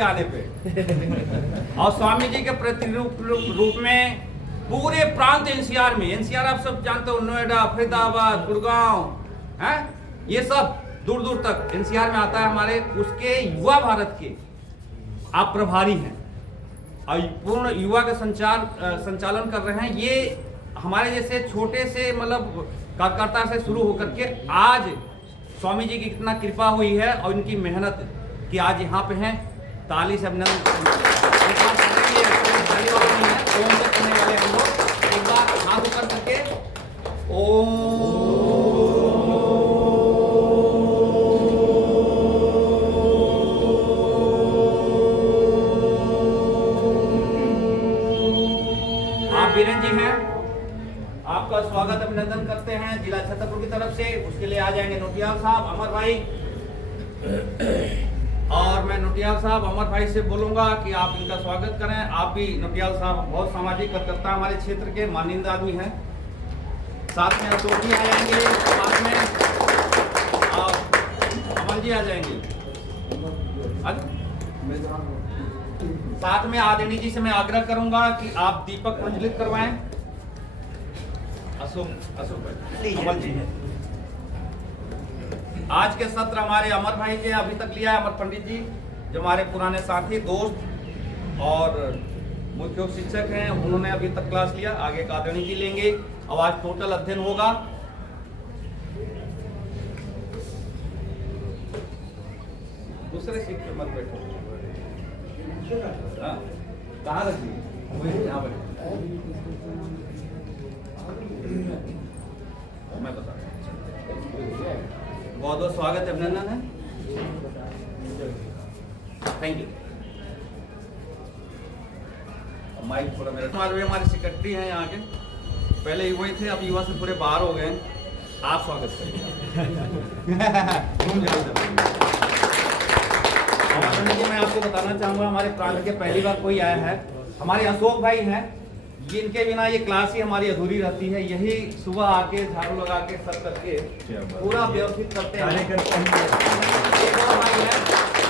आने पे और स्वामी जी के रूप में पूरे प्रांत एनसीआर में, एनसीआर आप सब जानते हो, नोएडा, फरीदाबाद, गुड़गांव, हैं, ये सब दूर दूर तक एनसीआर में आता है हमारे, उसके युवा भारत के आप प्रभारी हैं और पूर्ण युवा का संचालन कर रहे हैं। ये हमारे जैसे छोटे से मतलब कार्यकर्ता से शुरू होकर के आज स्वामी जी की कितना कृपा हुई है और इनकी मेहनत कि आज यहाँ पे हैं। ताली से अभिनंदन करने वाले हम लोग एक बार हाथ ऊपर करके ओम। आप बीरेन जी हैं, आपका स्वागत अभिनंदन करते हैं जिला छतरपुर की तरफ से। उसके लिए आ जाएंगे नोटियाल साहब, अमर भाई, और मैं नोटियाल साहब अमर भाई से बोलूंगा कि आप इनका स्वागत करें। आप भी नोटियाल साहब बहुत सामाजिक कार्यकर्ता हमारे क्षेत्र के माननीय आदमी हैं। साथ में अशोक जी आ जाएंगे, साथ में अमन जी आ जाएंगे, साथ में आदरणीय जी से मैं आग्रह करूंगा कि आप दीपक प्रज्वलित करवाएं। अशोक भाई, अमन जी, आज के सत्र हमारे अमर भाई जी अभी तक लिया है, अमर पंडित जी जो हमारे पुराने साथी दोस्त और मुख्य शिक्षक हैं, उन्होंने अभी तक क्लास लिया। आगे आदरणीय जी लेंगे। अब आज टोटल अध्ययन होगा। दूसरे सीट पे मत बैठो, कहाँ रखिए, यहाँ बैठो, मैं बता रहा हूँ। बहुत बहुत स्वागत अभिनंदन है, थैंक यू। माइक थोड़ा मेरा, हमारे सेक्रेटरी हैं यहाँ के, पहले युवा थे, अब युवा से थोड़े बाहर हो गए। आप स्वागत करिए। मैं आपको बताना चाहूँगा, हमारे प्रांत के पहली बार कोई आया है, हमारे अशोक भाई हैं, जिनके बिना ये क्लास ही हमारी अधूरी रहती है। यही सुबह आके झाड़ू लगा के सब करके पूरा व्यवस्थित करते हैं।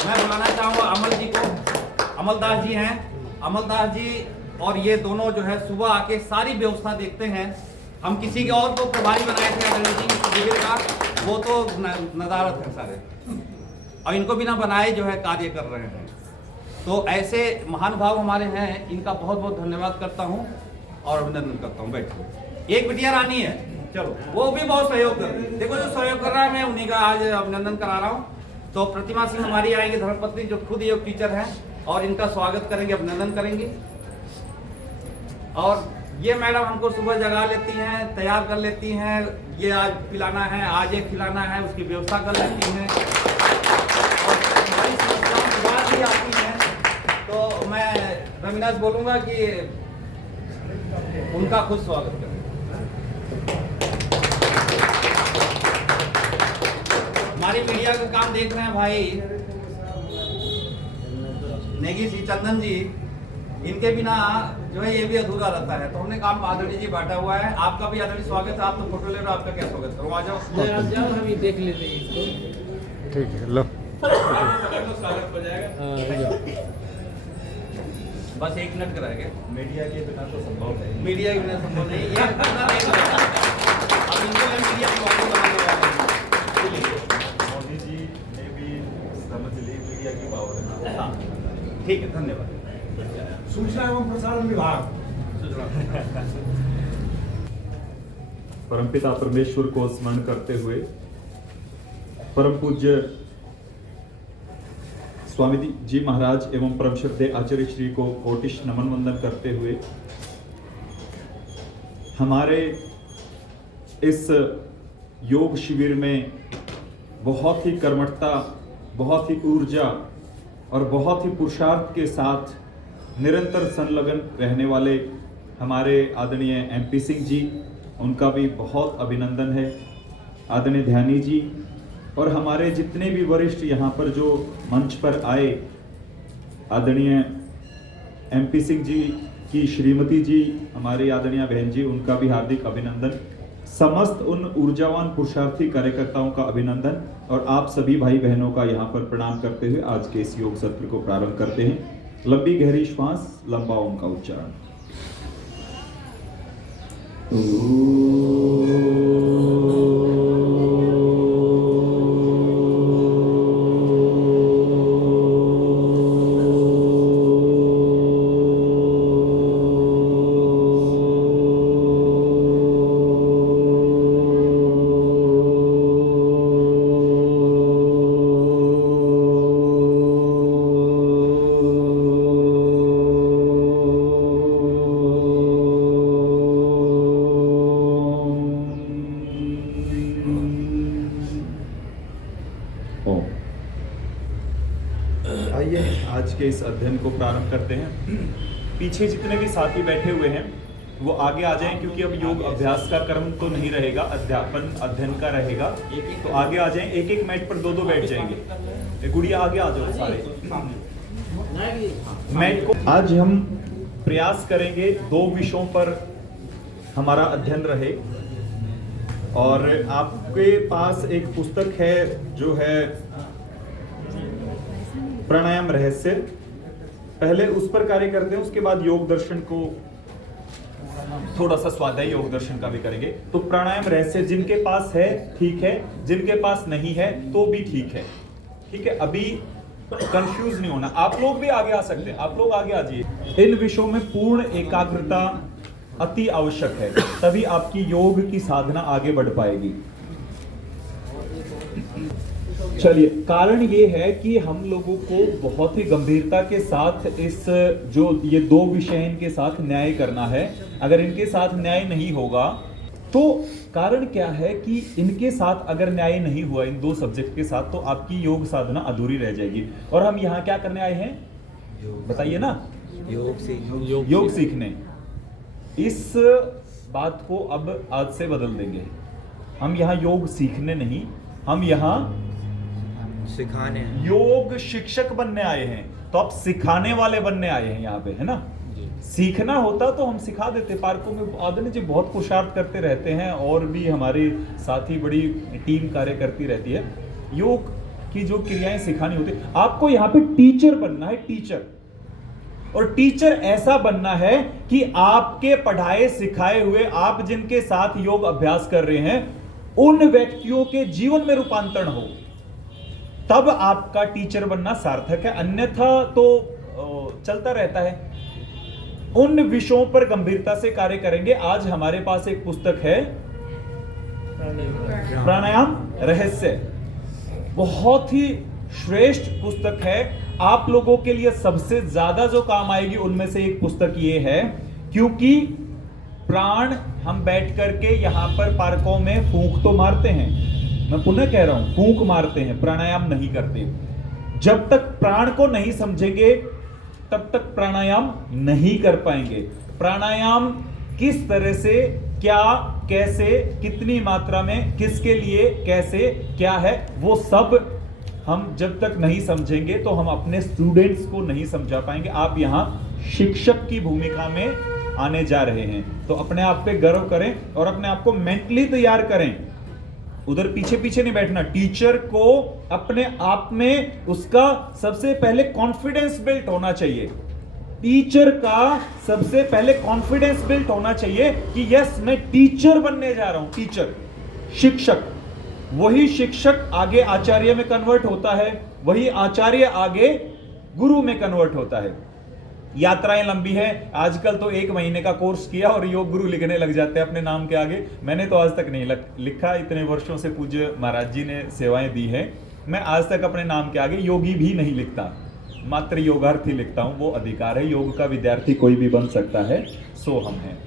मैं बुलाना चाहूँगा अमल जी को, अमलदास जी हैं, अमलदास जी और ये दोनों जो है सुबह आके सारी व्यवस्था देखते हैं। हम किसी के और को प्रभारी बनाए थे आदरणीय जी शिविर का, वो तो नदारत है सारे, और इनको बिना बनाए जो है कार्य कर रहे हैं। तो ऐसे महान भाव हमारे हैं, इनका बहुत बहुत धन्यवाद करता हूं और अभिनंदन करता हूं। बैठो। एक बिटिया रानी है, चलो, वो भी बहुत सहयोग कर रही है। देखो जो सहयोग कर रहा है, मैं उन्हीं का आज अभिनंदन करा रहा हूं। तो प्रतिमा सिंह हमारी आएंगे, धर्मपत्नी, जो खुद योग टीचर हैं, और इनका स्वागत करेंगे, अभिनंदन करेंगे। और ये मैडम हमको सुबह जगा लेती हैं, तैयार कर लेती हैं, ये आज पिलाना है, आज ये खिलाना है, उसकी व्यवस्था कर लेती हैं और हमारी समस्याओं की बात भी आती है। तो मैं रविनाश बोलूंगा कि उनका खुद स्वागत करें। हमारी मीडिया का काम देख रहे हैं भाई नेगी सी चंदन जी, इनके बिना जो है ये भी अधूरा रहता है। तो हमने काम आदरणीय जी बांटा हुआ है। आपका भी आदरणीय स्वागत है। आप तो फोटो ले रहे हो, आपका क्या स्वागत करो, आ जाओ, हम देख लेते हैं इसको। ठीक है, लो स्वागत हो जाएगा। बस 1 मिनट कराएंगे। मीडिया के बिना तो संभव नहीं, मीडिया के बिना संभव नहीं, ये पता नहीं लगता। अब इनको मीडिया की बातें बनाने वाले हैं। मोदी जी ने भी समझ ली मीडिया की पावर। हाँ, ठीक है, धन्यवाद। सूचना एवं प्रसारण विभाग। परमपिता परमेश्वर को स्मरण करते हुए परम पूज्य स्वामी जी महाराज एवं परम श्रद्धेय आचार्य श्री को कोटिश नमन वंदन करते हुए हमारे इस योग शिविर में बहुत ही कर्मठता, बहुत ही ऊर्जा और बहुत ही पुरुषार्थ के साथ निरंतर संलग्न रहने वाले हमारे आदरणीय MP सिंह जी, उनका भी बहुत अभिनंदन है। आदरणीय ध्यानी जी और हमारे जितने भी वरिष्ठ यहाँ पर जो मंच पर आए, आदरणीय MP सिंह जी की श्रीमती जी, हमारी आदरणीय बहन जी, उनका भी हार्दिक अभिनंदन। समस्त उन ऊर्जावान पुरुषार्थी कार्यकर्ताओं का अभिनंदन और आप सभी भाई बहनों का यहाँ पर प्रणाम करते हुए आज के इस योग सत्र को प्रारंभ करते हैं। लंबी गहरी श्वास, लंबा ओम का उच्चारण। आइए आज के इस अध्ययन को प्रारंभ करते हैं। पीछे जितने भी साथी बैठे हुए हैं वो आगे आ जाएं, क्योंकि अब योग अभ्यास का क्रम तो नहीं रहेगा, अध्यापन अध्ययन का रहेगा। तो आगे आ जाएं, एक एक मैट पर दो दो बैठ जाएंगे। गुड़िया आगे आ जाओ सारे मैट को। आज हम प्रयास करेंगे 2 विषयों पर हमारा अध्ययन रहे, और आपके पास एक पुस्तक है जो है प्राणायाम रहस्य। पहले उस पर कार्य करते हैं, उसके बाद योग दर्शन को थोड़ा सा स्वाध्याय योग दर्शन का भी करेंगे। तो प्राणायाम रहस्य जिनके पास है ठीक है, जिनके पास नहीं है तो भी ठीक है। ठीक है, अभी कंफ्यूज नहीं होना। आप लोग भी आगे आ सकते हैं, आप लोग आगे आ जाइए। इन विषयों में पूर्ण एकाग्रता अति आवश्यक है, तभी आपकी योग की साधना आगे बढ़ पाएगी। चलिए, कारण ये है कि हम लोगों को बहुत ही गंभीरता के साथ इस जो ये 2 विषय इनके साथ न्याय करना है। अगर इनके साथ न्याय नहीं होगा तो कारण क्या है कि इनके साथ अगर न्याय नहीं हुआ इन 2 सब्जेक्ट के साथ, तो आपकी योग साधना अधूरी रह जाएगी। और हम यहाँ क्या करने आए हैं बताइए ना? योग सीखने। इस बात को अब आज से बदल देंगे। हम यहाँ योग सीखने नहीं, हम यहाँ सिखाने, योग शिक्षक बनने आए हैं। तो आप सिखाने वाले बनने आए हैं यहाँ पे, है ना? सीखना होता तो हम सिखा देते। पार्कों में आदमी जी बहुत पुरुषार्थ करते रहते हैं, और भी हमारे साथी बड़ी टीम कार्य करती रहती है। योग की जो क्रियाएं सिखानी होती, आपको यहाँ पे टीचर बनना है, टीचर। और टीचर ऐसा बनना है कि आपके पढ़ाए सिखाए हुए, आप जिनके साथ योग अभ्यास कर रहे हैं, उन व्यक्तियों के जीवन में रूपांतरण हो, तब आपका टीचर बनना सार्थक है। अन्यथा तो चलता रहता है। उन विषयों पर गंभीरता से कार्य करेंगे। आज हमारे पास एक पुस्तक है प्राणायाम रहस्य, बहुत ही श्रेष्ठ पुस्तक है। आप लोगों के लिए सबसे ज्यादा जो काम आएगी उनमें से एक पुस्तक ये है, क्योंकि प्राण हम बैठ करके यहां पर पार्कों में फूंक तो मारते हैं, मैं पुनः कह रहा हूं, फूंक मारते हैं, प्राणायाम नहीं करते। जब तक प्राण को नहीं समझेंगे तब तक प्राणायाम नहीं कर पाएंगे। प्राणायाम किस तरह से, क्या, कैसे, कितनी मात्रा में, किसके लिए, कैसे, क्या है, वो सब हम जब तक नहीं समझेंगे तो हम अपने स्टूडेंट्स को नहीं समझा पाएंगे। आप यहाँ शिक्षक की भूमिका में आने जा रहे हैं, तो अपने आप पे गर्व करें और अपने आप को मेंटली तैयार करें। उधर पीछे पीछे नहीं बैठना। टीचर को अपने आप में उसका सबसे पहले कॉन्फिडेंस बिल्ट होना चाहिए। टीचर का सबसे पहले कॉन्फिडेंस बिल्ट होना चाहिए कि यस, मैं टीचर बनने जा रहा हूं। टीचर, शिक्षक, वही शिक्षक आगे आचार्य में कन्वर्ट होता है, वही आचार्य आगे गुरु में कन्वर्ट होता है। यात्राएं लंबी है। आजकल तो 1 महीने का कोर्स किया और योग गुरु लिखने लग जाते हैं अपने नाम के आगे। मैंने तो आज तक नहीं लिखा, इतने वर्षों से पूज्य महाराज जी ने सेवाएं दी है। मैं आज तक अपने नाम के आगे योगी भी नहीं लिखता, मात्र योगार्थी लिखता हूं। वो अधिकार है, योग का विद्यार्थी कोई भी बन सकता है, सो हम हैं।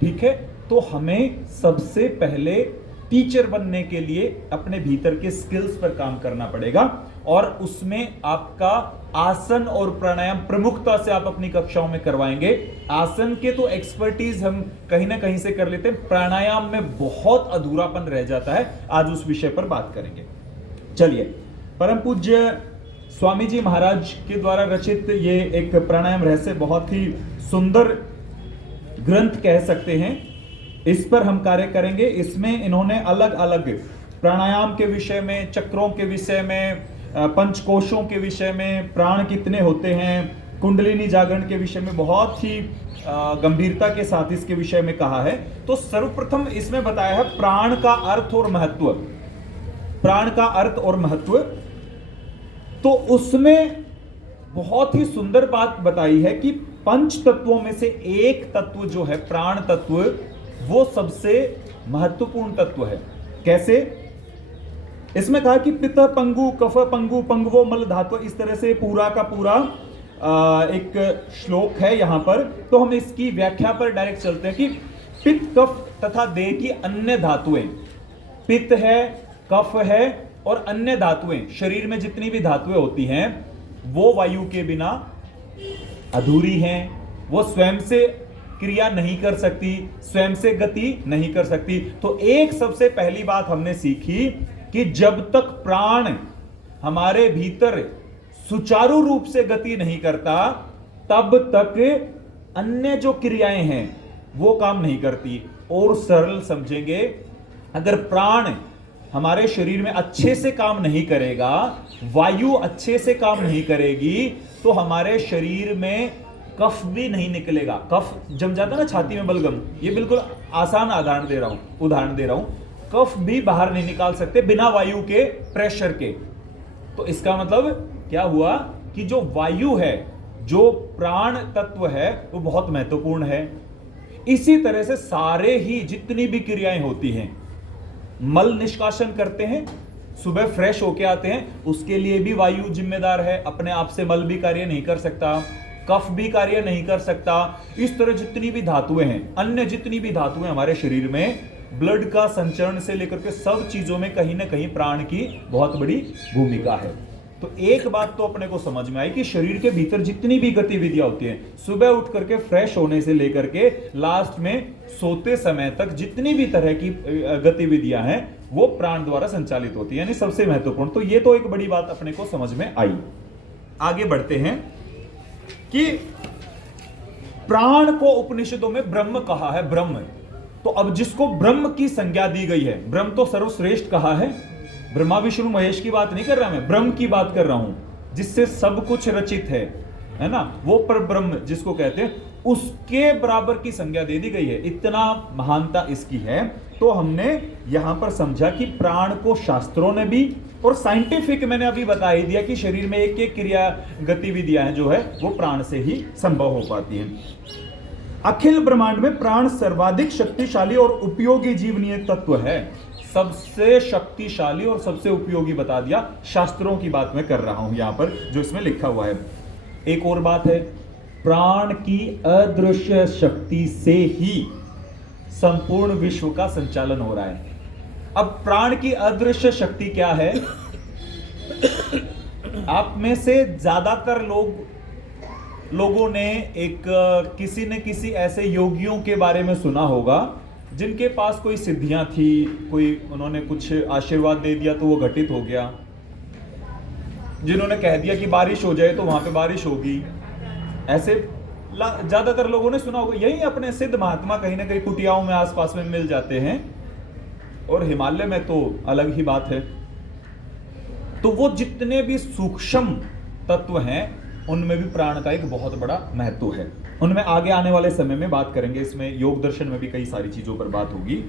ठीक है, तो हमें सबसे पहले टीचर बनने के लिए अपने भीतर के स्किल्स पर काम करना पड़ेगा, और उसमें आपका आसन और प्राणायाम प्रमुखता से आप अपनी कक्षाओं में करवाएंगे। आसन के तो एक्सपर्टीज हम कहीं ना कहीं से कर लेते हैं, प्राणायाम में बहुत अधूरापन रह जाता है। आज उस विषय पर बात करेंगे। चलिए, परम पूज्य स्वामी जी महाराज के द्वारा रचित ये एक प्राणायाम रहस्य बहुत ही सुंदर ग्रंथ कह सकते हैं। इस पर हम कार्य करेंगे। इसमें इन्होंने अलग अलग प्राणायाम के विषय में, चक्रों के विषय में, पंचकोशों के विषय में, प्राण कितने होते हैं, कुंडलिनी जागरण के विषय में बहुत ही गंभीरता के साथ इसके विषय में कहा है। तो सर्वप्रथम इसमें बताया है प्राण का अर्थ और महत्व। प्राण का अर्थ और महत्व, तो उसमें बहुत ही सुंदर बात बताई है कि पंच तत्वों में से एक तत्व जो है प्राण तत्व, वो सबसे महत्वपूर्ण तत्व है। कैसे? इसमें कहा कि पित्त पंगु, कफ पंगु, पंगवो मल धातु, इस तरह से पूरा का पूरा एक श्लोक है यहां पर। तो हम इसकी व्याख्या पर डायरेक्ट चलते हैं कि पित्त, कफ तथा देह की अन्य धातुएं, पित्त है, कफ है और अन्य धातुएं, शरीर में जितनी भी धातुएं होती हैं वो वायु के बिना अधूरी हैं। वो स्वयं से क्रिया नहीं कर सकती, स्वयं से गति नहीं कर सकती। तो एक सबसे पहली बात हमने सीखी कि जब तक प्राण हमारे भीतर सुचारू रूप से गति नहीं करता, तब तक अन्य जो क्रियाएं हैं वो काम नहीं करती। और सरल समझेंगे, अगर प्राण हमारे शरीर में अच्छे से काम नहीं करेगा, वायु अच्छे से काम नहीं करेगी, तो हमारे शरीर में कफ भी नहीं निकलेगा। कफ जम जाता ना छाती में बलगम, ये बिल्कुल आसान उदाहरण दे रहा हूं। कफ भी बाहर नहीं निकाल सकते बिना वायु के प्रेशर के। तो इसका मतलब क्या हुआ कि जो वायु है, जो प्राण तत्व है, वो बहुत महत्वपूर्ण है। इसी तरह से सारे ही जितनी भी क्रियाएं होती हैं, मल निष्कासन करते हैं, सुबह फ्रेश होके आते हैं, उसके लिए भी वायु जिम्मेदार है। अपने आप से मल भी कार्य नहीं कर सकता, कफ भी कार्य नहीं कर सकता। इस तरह जितनी भी धातुएं हैं, अन्य जितनी भी धातुएं हमारे शरीर में, ब्लड का संचरण से लेकर के सब चीजों में कहीं ना कहीं प्राण की बहुत बड़ी भूमिका है। तो एक बात तो अपने को समझ में आई कि शरीर के भीतर जितनी भी गतिविधियां होती हैं, सुबह उठ करके फ्रेश होने से लेकर के लास्ट में सोते समय तक जितनी भी तरह की गतिविधियां हैं, वो प्राण द्वारा संचालित होती है, यानी सबसे महत्वपूर्ण। तो ये तो एक बड़ी बात अपने को समझ में आई। आगे बढ़ते हैं कि प्राण को उपनिषदों में ब्रह्म कहा है। ब्रह्म, तो अब जिसको ब्रह्म की संज्ञा दी गई है, ब्रह्म तो सर्वश्रेष्ठ कहा है। ब्रह्मा विष्णु महेश की बात नहीं कर रहा मैं, ब्रह्म की बात कर रहा हूं, जिससे सब कुछ रचित है ना, वो पर ब्रह्म जिसको कहते हैं, उसके बराबर की संज्ञा दे दी गई है। इतना महानता इसकी है। तो हमने यहां पर समझा कि प्राण को शास्त्रों ने भी, और साइंटिफिक मैंने अभी बता ही दिया कि शरीर में एक एक क्रिया गतिविधियां हैं जो है वो प्राण से ही संभव हो पाती हैं। अखिल ब्रह्मांड में प्राण सर्वाधिक शक्तिशाली और उपयोगी जीवनीय तत्व है। सबसे शक्तिशाली और सबसे उपयोगी बता दिया। शास्त्रों की बात मैं कर रहा हूं यहां पर जो इसमें लिखा हुआ है। एक और बात है, प्राण की अदृश्य शक्ति से ही संपूर्ण विश्व का संचालन हो रहा है। अब प्राण की अदृश्य शक्ति क्या है? आप में से ज्यादातर लोगों ने एक किसी न किसी ऐसे योगियों के बारे में सुना होगा जिनके पास कोई सिद्धियां थी, कोई उन्होंने कुछ आशीर्वाद दे दिया तो वो घटित हो गया, जिन्होंने कह दिया कि बारिश हो जाए तो वहां पे बारिश होगी। ऐसे ज्यादातर लोगों ने सुना होगा। यही अपने सिद्ध महात्मा कहीं ना कहीं कुटियाओं में आसपास में मिल जाते हैं, और हिमालय में तो अलग ही बात है। तो वो जितने भी सूक्ष्म तत्व हैं उनमें भी प्राण का एक बहुत बड़ा महत्व है। उनमें आगे आने वाले समय में बात करेंगे। इसमें योग दर्शन में भी कई सारी चीजों पर बात होगी।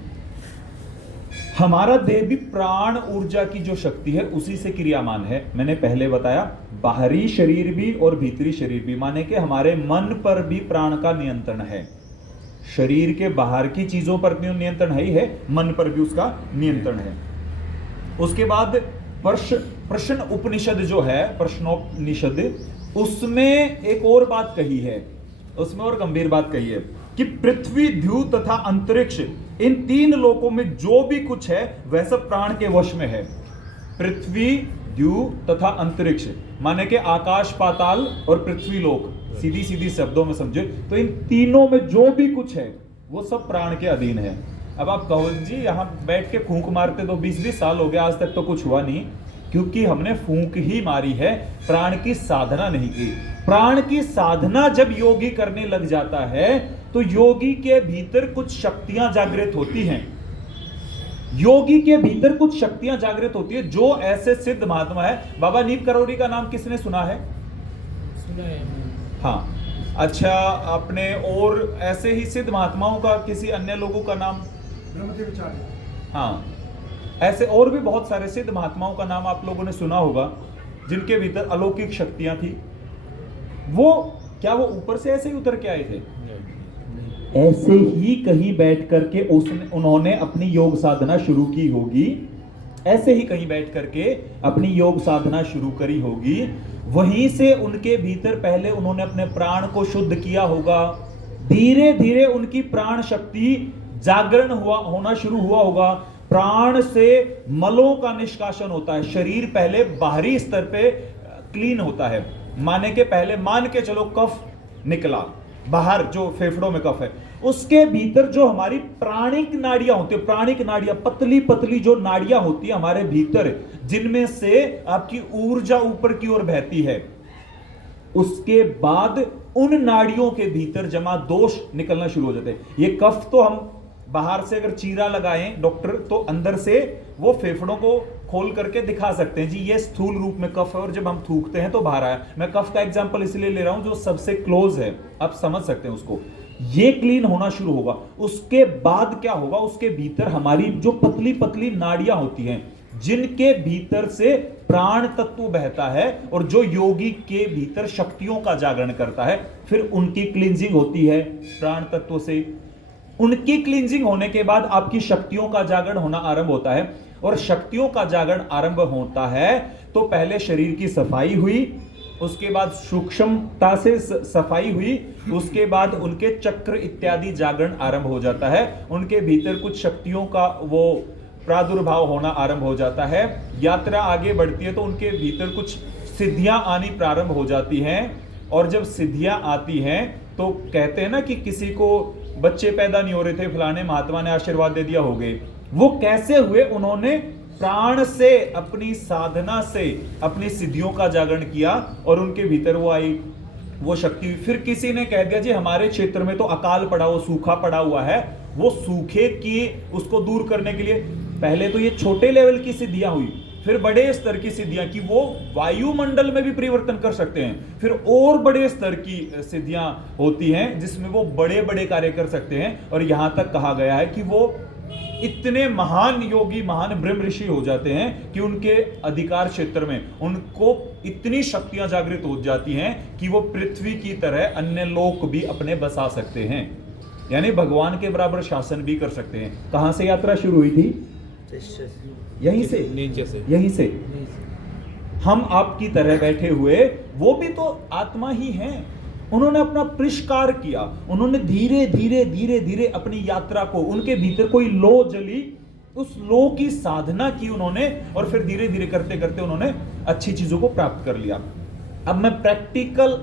हमारा देह भी प्राण ऊर्जा की जो शक्ति है उसी से क्रियामान है। मैंने पहले बताया, बाहरी शरीर भी और भीतरी शरीर भी, माने कि हमारे मन पर भी प्राण का नियंत्रण है। शरीर के बाहर की चीजों पर नियंत्रण है ही है, मन पर भी उसका नियंत्रण है। उसके बाद प्रश्न उपनिषद जो है, प्रश्नोपनिषद, उसमें एक और बात कही है, उसमें और गंभीर बात कही है कि पृथ्वी, द्यू तथा अंतरिक्ष, इन तीन लोकों में जो भी कुछ है वह सब प्राण के वश में है। पृथ्वी, द्यू तथा अंतरिक्ष माने के आकाश, पाताल और पृथ्वी लोक, सीधी सीधी शब्दों में समझे तो इन तीनों में जो भी कुछ है वो सब प्राण के अधीन है। अब आप कहो जी यहां बैठ के फूंक मारते तो 20-20 साल हो गए, आज तक तो कुछ हुआ नहीं, क्योंकि हमने फूंक ही मारी है, प्राण की साधना नहीं की। प्राण की साधना जब योगी करने लग जाता है तो योगी के भीतर कुछ शक्तियां जागृत होती हैं। योगी के भीतर कुछ शक्तियां जागृत होती है। जो ऐसे सिद्ध महात्मा है, बाबा नीम करौरी का नाम किसने सुना है? सुना है। हाँ, अच्छा, अपने और ऐसे ही सिद्ध महात्माओं का किसी अन्य लोगों का नाम? ब्रह्मदेवाचार्य। हाँ, ऐसे और भी बहुत सारे सिद्ध महात्माओं का नाम आप लोगों ने सुना होगा जिनके भीतर अलौकिक शक्तियां थी। वो क्या वो ऊपर से ऐसे ही उतर के आए थे? ऐसे ही कहीं बैठ करके उन्होंने अपनी योग साधना शुरू की होगी। ऐसे ही कहीं बैठ करके अपनी योग साधना शुरू करी होगी। वहीं से उनके भीतर पहले उन्होंने अपने प्राण को शुद्ध किया होगा। धीरे धीरे उनकी प्राण शक्ति जागरण होना शुरू हुआ होगा। प्राण से मलों का निष्कासन होता है। शरीर पहले बाहरी स्तर पे क्लीन होता है। माने के पहले मान के चलो कफ निकला बाहर, जो फेफड़ों में कफ है, उसके भीतर जो हमारी प्राणिक नाड़ियां होती है, प्राणिक नाड़ियां पतली पतली जो नाड़ियां होती है हमारे भीतर, जिनमें से आपकी ऊर्जा ऊपर की ओर बहती है, उसके बाद उन नाड़ियों के भीतर जमा दोष निकलना शुरू हो जाते हैं। ये कफ तो हम बाहर से अगर चीरा लगाएं डॉक्टर, तो अंदर से वो फेफड़ों को खोल करके दिखा सकते हैं, जी ये स्थूल रूप में कफ है और जब हम थूकते हैं तो बाहर आया। मैं कफ का एग्जांपल इसलिए ले रहा हूं जो सबसे क्लोज है, आप समझ सकते हैं उसको। ये क्लीन होना शुरू होगा। उसके बाद क्या होगा? उसके भीतर हमारी जो पतली पतली नाड़ियां होती हैं, जिनके भीतर से प्राण तत्व बहता है और जो योगी के भीतर शक्तियों का जागरण करता है, फिर उनकी क्लींजिंग होती है प्राण तत्व से। उनकी क्लींजिंग होने के बाद आपकी शक्तियों का जागरण होना आरंभ होता है। और शक्तियों का जागरण आरंभ होता है तो पहले शरीर की सफाई हुई, उसके बाद सूक्ष्मता से सफाई हुई, उसके बाद उनके चक्र इत्यादि जागरण आरंभ हो जाता है। उनके भीतर कुछ शक्तियों का वो प्रादुर्भाव होना आरंभ हो जाता है। यात्रा आगे बढ़ती है तो उनके भीतर कुछ सिद्धियां आनी प्रारंभ हो जाती हैं। और जब सिद्धियां आती हैं तो कहते हैं ना कि किसी को बच्चे पैदा नहीं हो रहे थे, फलाने महात्मा ने आशीर्वाद दे दिया, हो गए। वो कैसे हुए? उन्होंने प्राण से, अपनी साधना से अपनी सिद्धियों का जागरण किया और उनके भीतर वो आई, वो शक्ति। फिर किसी ने कह दिया जी हमारे क्षेत्र में तो अकाल पड़ा, वो सूखा पड़ा हुआ है, वो सूखे की उसको दूर करने के लिए पहले तो ये छोटे लेवल की सिद्धियां हुई, फिर बड़े स्तर की सिद्धियां कि वो वायुमंडल में भी परिवर्तन कर सकते हैं, फिर और बड़े स्तर की सिद्धियां होती हैं जिसमें वो बड़े बड़े कार्य कर सकते हैं। और यहां तक कहा गया है कि वो इतने महान योगी, महान ब्रह्म ऋषि हो जाते हैं कि उनके अधिकार क्षेत्र में उनको इतनी शक्तियां जागृत हो जाती हैं कि वो पृथ्वी की तरह अन्य लोक भी अपने बसा सकते हैं, यानी भगवान के बराबर शासन भी कर सकते हैं। कहां से यात्रा शुरू हुई थी? यहीं से, नीचे से, यहीं से। हम आपकी तरह बैठे हुए, वो भी तो आत्मा ही हैं। उन्होंने अपना परिष्कार किया, उन्होंने धीरे धीरे धीरे धीरे अपनी यात्रा को, उनके भीतर कोई लो जली, उस लो की साधना की उन्होंने, और फिर धीरे धीरे करते करते उन्होंने अच्छी चीजों को प्राप्त कर लिया। अब मैं प्रैक्टिकल,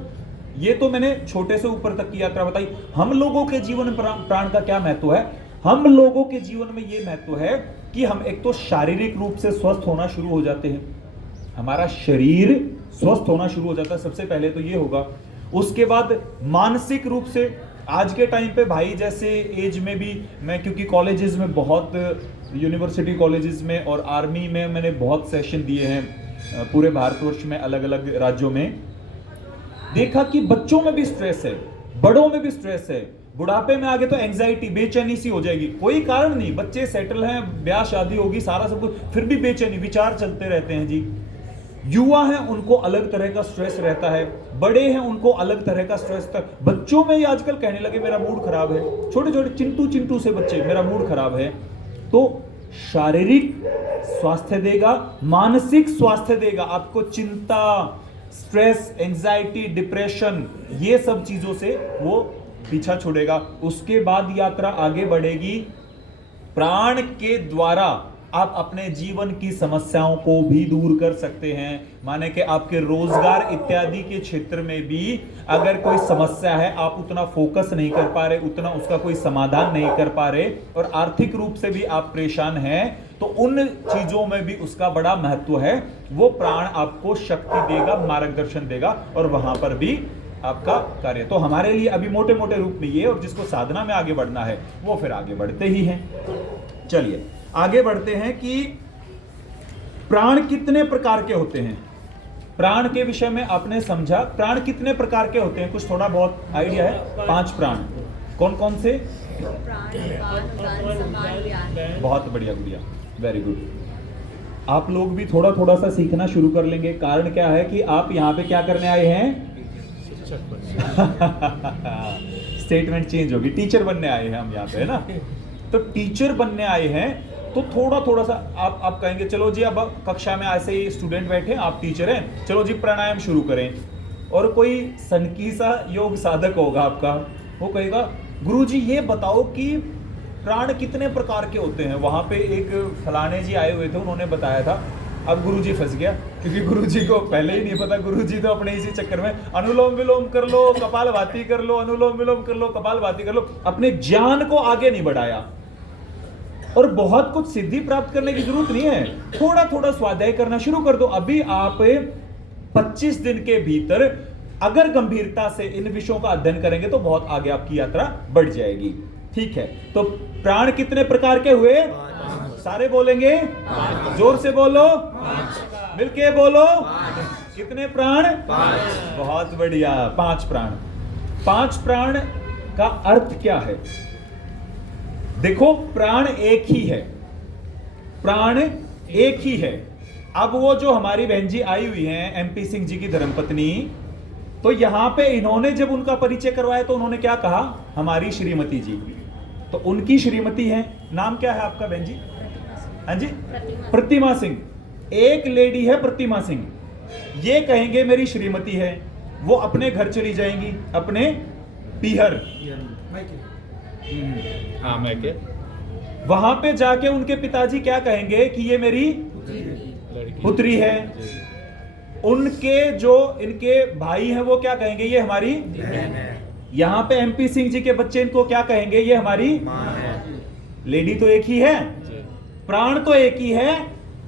ये तो मैंने छोटे से ऊपर तक की यात्रा बताई। हम लोगों के जीवन में प्राण का क्या महत्व है? हम लोगों के जीवन में यह महत्व है कि हम एक तो शारीरिक रूप से स्वस्थ होना शुरू हो जाते हैं, हमारा शरीर स्वस्थ होना शुरू हो जाता है, सबसे पहले तो ये होगा। उसके बाद मानसिक रूप से, आज के टाइम पे भाई जैसे एज में भी मैं, क्योंकि कॉलेजेस में बहुत, यूनिवर्सिटी कॉलेजेस में और आर्मी में मैंने बहुत सेशन दिए हैं पूरे भारतवर्ष में, अलग अलग राज्यों में, देखा कि बच्चों में भी स्ट्रेस है, बड़ों में भी स्ट्रेस है। बुढ़ापे में आगे तो एंजाइटी, बेचैनी सी हो जाएगी, कोई कारण नहीं, बच्चे सेटल हैं, ब्याह शादी होगी, सारा सब कुछ, फिर भी बेचैनी, विचार चलते रहते हैं जी। युवा हैं उनको अलग तरह का स्ट्रेस रहता है, बड़े हैं उनको अलग तरह का स्ट्रेस था। बच्चों में ये आजकल कहने लगे मेरा मूड खराब है, छोटे छोटे चिंटू चिंटू से बच्चे, मेरा मूड खराब है। तो शारीरिक स्वास्थ्य देगा, मानसिक स्वास्थ्य देगा, आपको चिंता, स्ट्रेस, एंजाइटी, डिप्रेशन, ये सब चीजों से वो पीछा छोड़ेगा। उसके बाद यात्रा आगे बढ़ेगी, प्राण के द्वारा आप अपने जीवन की समस्याओं को भी दूर कर सकते हैं। माने कि आपके रोजगार इत्यादि के क्षेत्र में भी अगर कोई समस्या है, आप उतना फोकस नहीं कर पा रहे, उतना उसका कोई समाधान नहीं कर पा रहे, और आर्थिक रूप से भी आप परेशान हैं, तो उन चीजों में भी उसका बड़ा महत्व है। वो प्राण आपको शक्ति देगा, मार्गदर्शन देगा और वहां पर भी आपका कार्य। तो हमारे लिए अभी मोटे मोटे रूप में ये, और जिसको साधना में आगे बढ़ना है वो फिर आगे बढ़ते ही हैं। चलिए आगे बढ़ते हैं कि प्राण कितने प्रकार के होते हैं। प्राण के विषय में आपने समझा, प्राण कितने प्रकार के होते हैं, कुछ थोड़ा बहुत आइडिया है? 5 प्राण। कौन कौन से? बहुत बढ़िया गुड़िया, वेरी गुड। आप लोग भी थोड़ा थोड़ा सा सीखना शुरू कर लेंगे। कारण क्या है कि आप यहाँ पे क्या करने आए हैं? स्टेटमेंट चेंज होगी, टीचर बनने आए हैं हम यहाँ पे, है ना। तो टीचर बनने आए हैं तो थोड़ा थोड़ा सा आप कहेंगे चलो जी, अब कक्षा में ऐसे ही स्टूडेंट बैठे, आप टीचर हैं, चलो जी प्राणायाम शुरू करें। और कोई सनकी सा योग साधक होगा आपका, वो कहेगा गुरुजी ये बताओ कि प्राण कितने प्रकार के होते हैं। वहां पे एक फलाने जी आए हुए थे, उन्होंने बताया था। अब गुरुजी फंस गया, क्योंकि गुरुजी को पहले ही नहीं पता। गुरुजी तो अपने इसी चक्कर में अनुलोम विलोम कर लो, कपालभाति कर लो, अनुलोम विलोम कर लो, कपालभाति कर लो, अपने ज्ञान को आगे नहीं बढ़ाया। और बहुत कुछ सिद्धि प्राप्त करने की जरूरत नहीं है, थोड़ा थोड़ा स्वाध्याय करना शुरू कर दो। अभी आप 25 दिन के भीतर अगर गंभीरता से इन विषयों का अध्ययन करेंगे तो बहुत आगे आपकी यात्रा बढ़ जाएगी। ठीक है, तो प्राण कितने प्रकार के हुए? सारे बोलेंगे, जोर से बोलो, मिलके बोलो। कितने प्राण? 5। बहुत बढ़िया, 5 प्राण। 5 प्राण का अर्थ क्या है? देखो, प्राण एक ही है, प्राण एक ही है। अब वो जो हमारी बहन जी आई हुई हैं, एमपी सिंह जी की धर्मपत्नी, तो यहां पे इन्होंने जब उनका परिचय करवाया तो उन्होंने क्या कहा? हमारी श्रीमती जी। तो उनकी श्रीमती है, नाम क्या है आपका बहन जी? हाँ जी, प्रतिमा सिंह। एक लेडी है प्रतिमा सिंह, ये कहेंगे मेरी श्रीमती है, वो अपने घर चली जाएंगी, अपने पीहर, हाँ मैं के वहां पे जाके उनके पिताजी क्या कहेंगे कि ये मेरी पुत्री है। उनके जो इनके भाई हैं वो क्या कहेंगे? ये हमारी बहन है। यहां पे एमपी सिंह जी के बच्चे इनको क्या कहेंगे? ये हमारी मां है। लेडी तो एक ही है, प्राण तो एक ही है,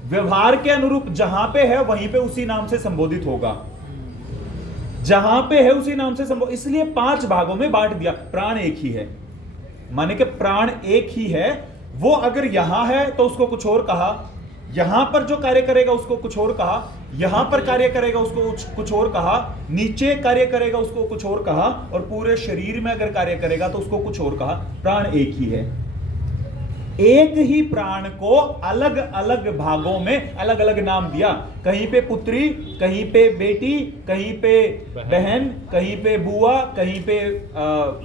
व्यवहार के अनुरूप जहां पे है वहीं पे उसी नाम से संबोधित होगा, जहां पे है उसी नाम से संबोधित। इसलिए 5 भागों में बांट दिया। प्राण एक ही है, माने कि प्राण एक ही है। वो अगर यहां है तो उसको कुछ और कहा, यहां पर जो कार्य करेगा उसको कुछ और कहा, यहां पर कार्य करेगा उसको कुछ और कहा, नीचे कार्य करेगा उसको कुछ और कहा, और पूरे शरीर में अगर कार्य करेगा तो उसको कुछ और कहा। प्राण एक ही है। एक ही प्राण को अलग अलग भागों में अलग अलग नाम दिया। कहीं पे पुत्री, कहीं पे बेटी, कहीं पे बहन, कहीं पे बुआ, कहीं पे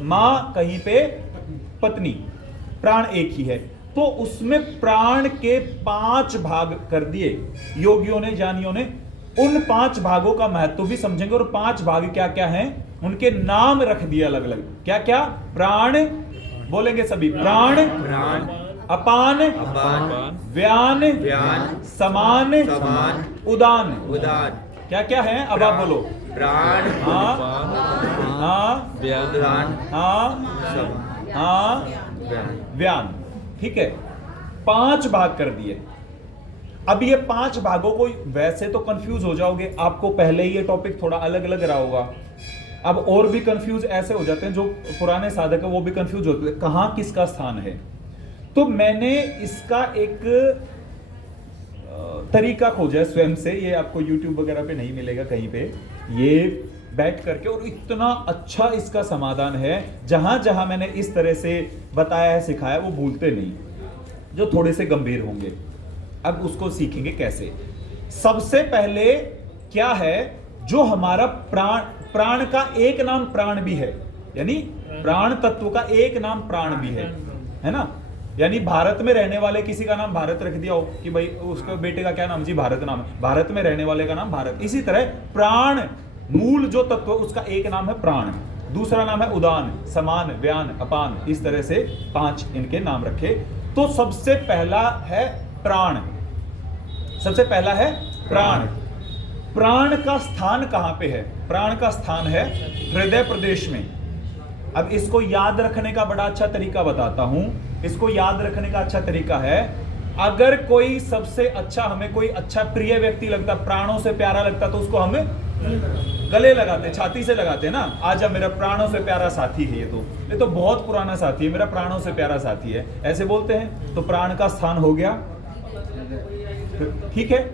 मां, कहीं पे पत्नी। प्राण एक ही है। तो उसमें प्राण के 5 भाग कर दिए योगियों ने, ज्ञानियों ने। उन 5 भागों का महत्व भी समझेंगे, और 5 भाग क्या क्या हैं उनके नाम रख दिए अलग अलग। क्या क्या? प्राण बोलेंगे सभी, प्राण, अपान, व्यान, समान, उदान। क्या क्या है? अब आप बोलो। प्राण, व्यान। ठीक है, 5 भाग कर दिए। अब ये 5 भागों को, वैसे तो कंफ्यूज हो जाओगे, आपको पहले ही ये टॉपिक थोड़ा अलग अलग रहा होगा। अब और भी कंफ्यूज ऐसे हो जाते हैं, जो पुराने साधक है वो भी कंफ्यूज होते हैं, कहां किसका स्थान है। तो मैंने इसका एक तरीका खोजा है स्वयं से, ये आपको YouTube वगैरह पे नहीं मिलेगा कहीं पे, ये बैठ करके, और इतना अच्छा इसका समाधान है। जहां जहां मैंने इस तरह से बताया है, सिखाया, वो भूलते नहीं, जो थोड़े से गंभीर होंगे। अब उसको सीखेंगे कैसे। सबसे पहले क्या है, जो हमारा प्राण का एक नाम प्राण भी है, यानी प्राण तत्व का एक नाम प्राण भी है ना। यानी भारत में रहने वाले किसी का नाम भारत रख दिया हो कि भाई उसके बेटे का क्या नाम? जी भारत नाम है, भारत में रहने वाले का नाम भारत। इसी तरह प्राण मूल जो तत्व है उसका एक नाम है प्राण, दूसरा नाम है उदान, समान, व्यान, अपान। इस तरह से 5 इनके नाम रखे। तो सबसे पहला है प्राण, सबसे पहला है प्राण। प्राण का स्थान कहां पे है? प्राण का स्थान है हृदय प्रदेश में। अब इसको याद रखने का बड़ा अच्छा तरीका बताता हूं। इसको याद रखने का अच्छा तरीका है, अगर कोई सबसे अच्छा, हमें कोई अच्छा प्रिय व्यक्ति लगता, प्राणों से प्यारा लगता, तो उसको हम गले लगाते, छाती से लगाते ना। आज अब मेरा प्राणों से प्यारा साथी है, ये तो बहुत पुराना साथी है, मेरा प्राणों से प्यारा साथी है, ऐसे बोलते हैं। तो प्राण का स्थान हो गया, ठीक है।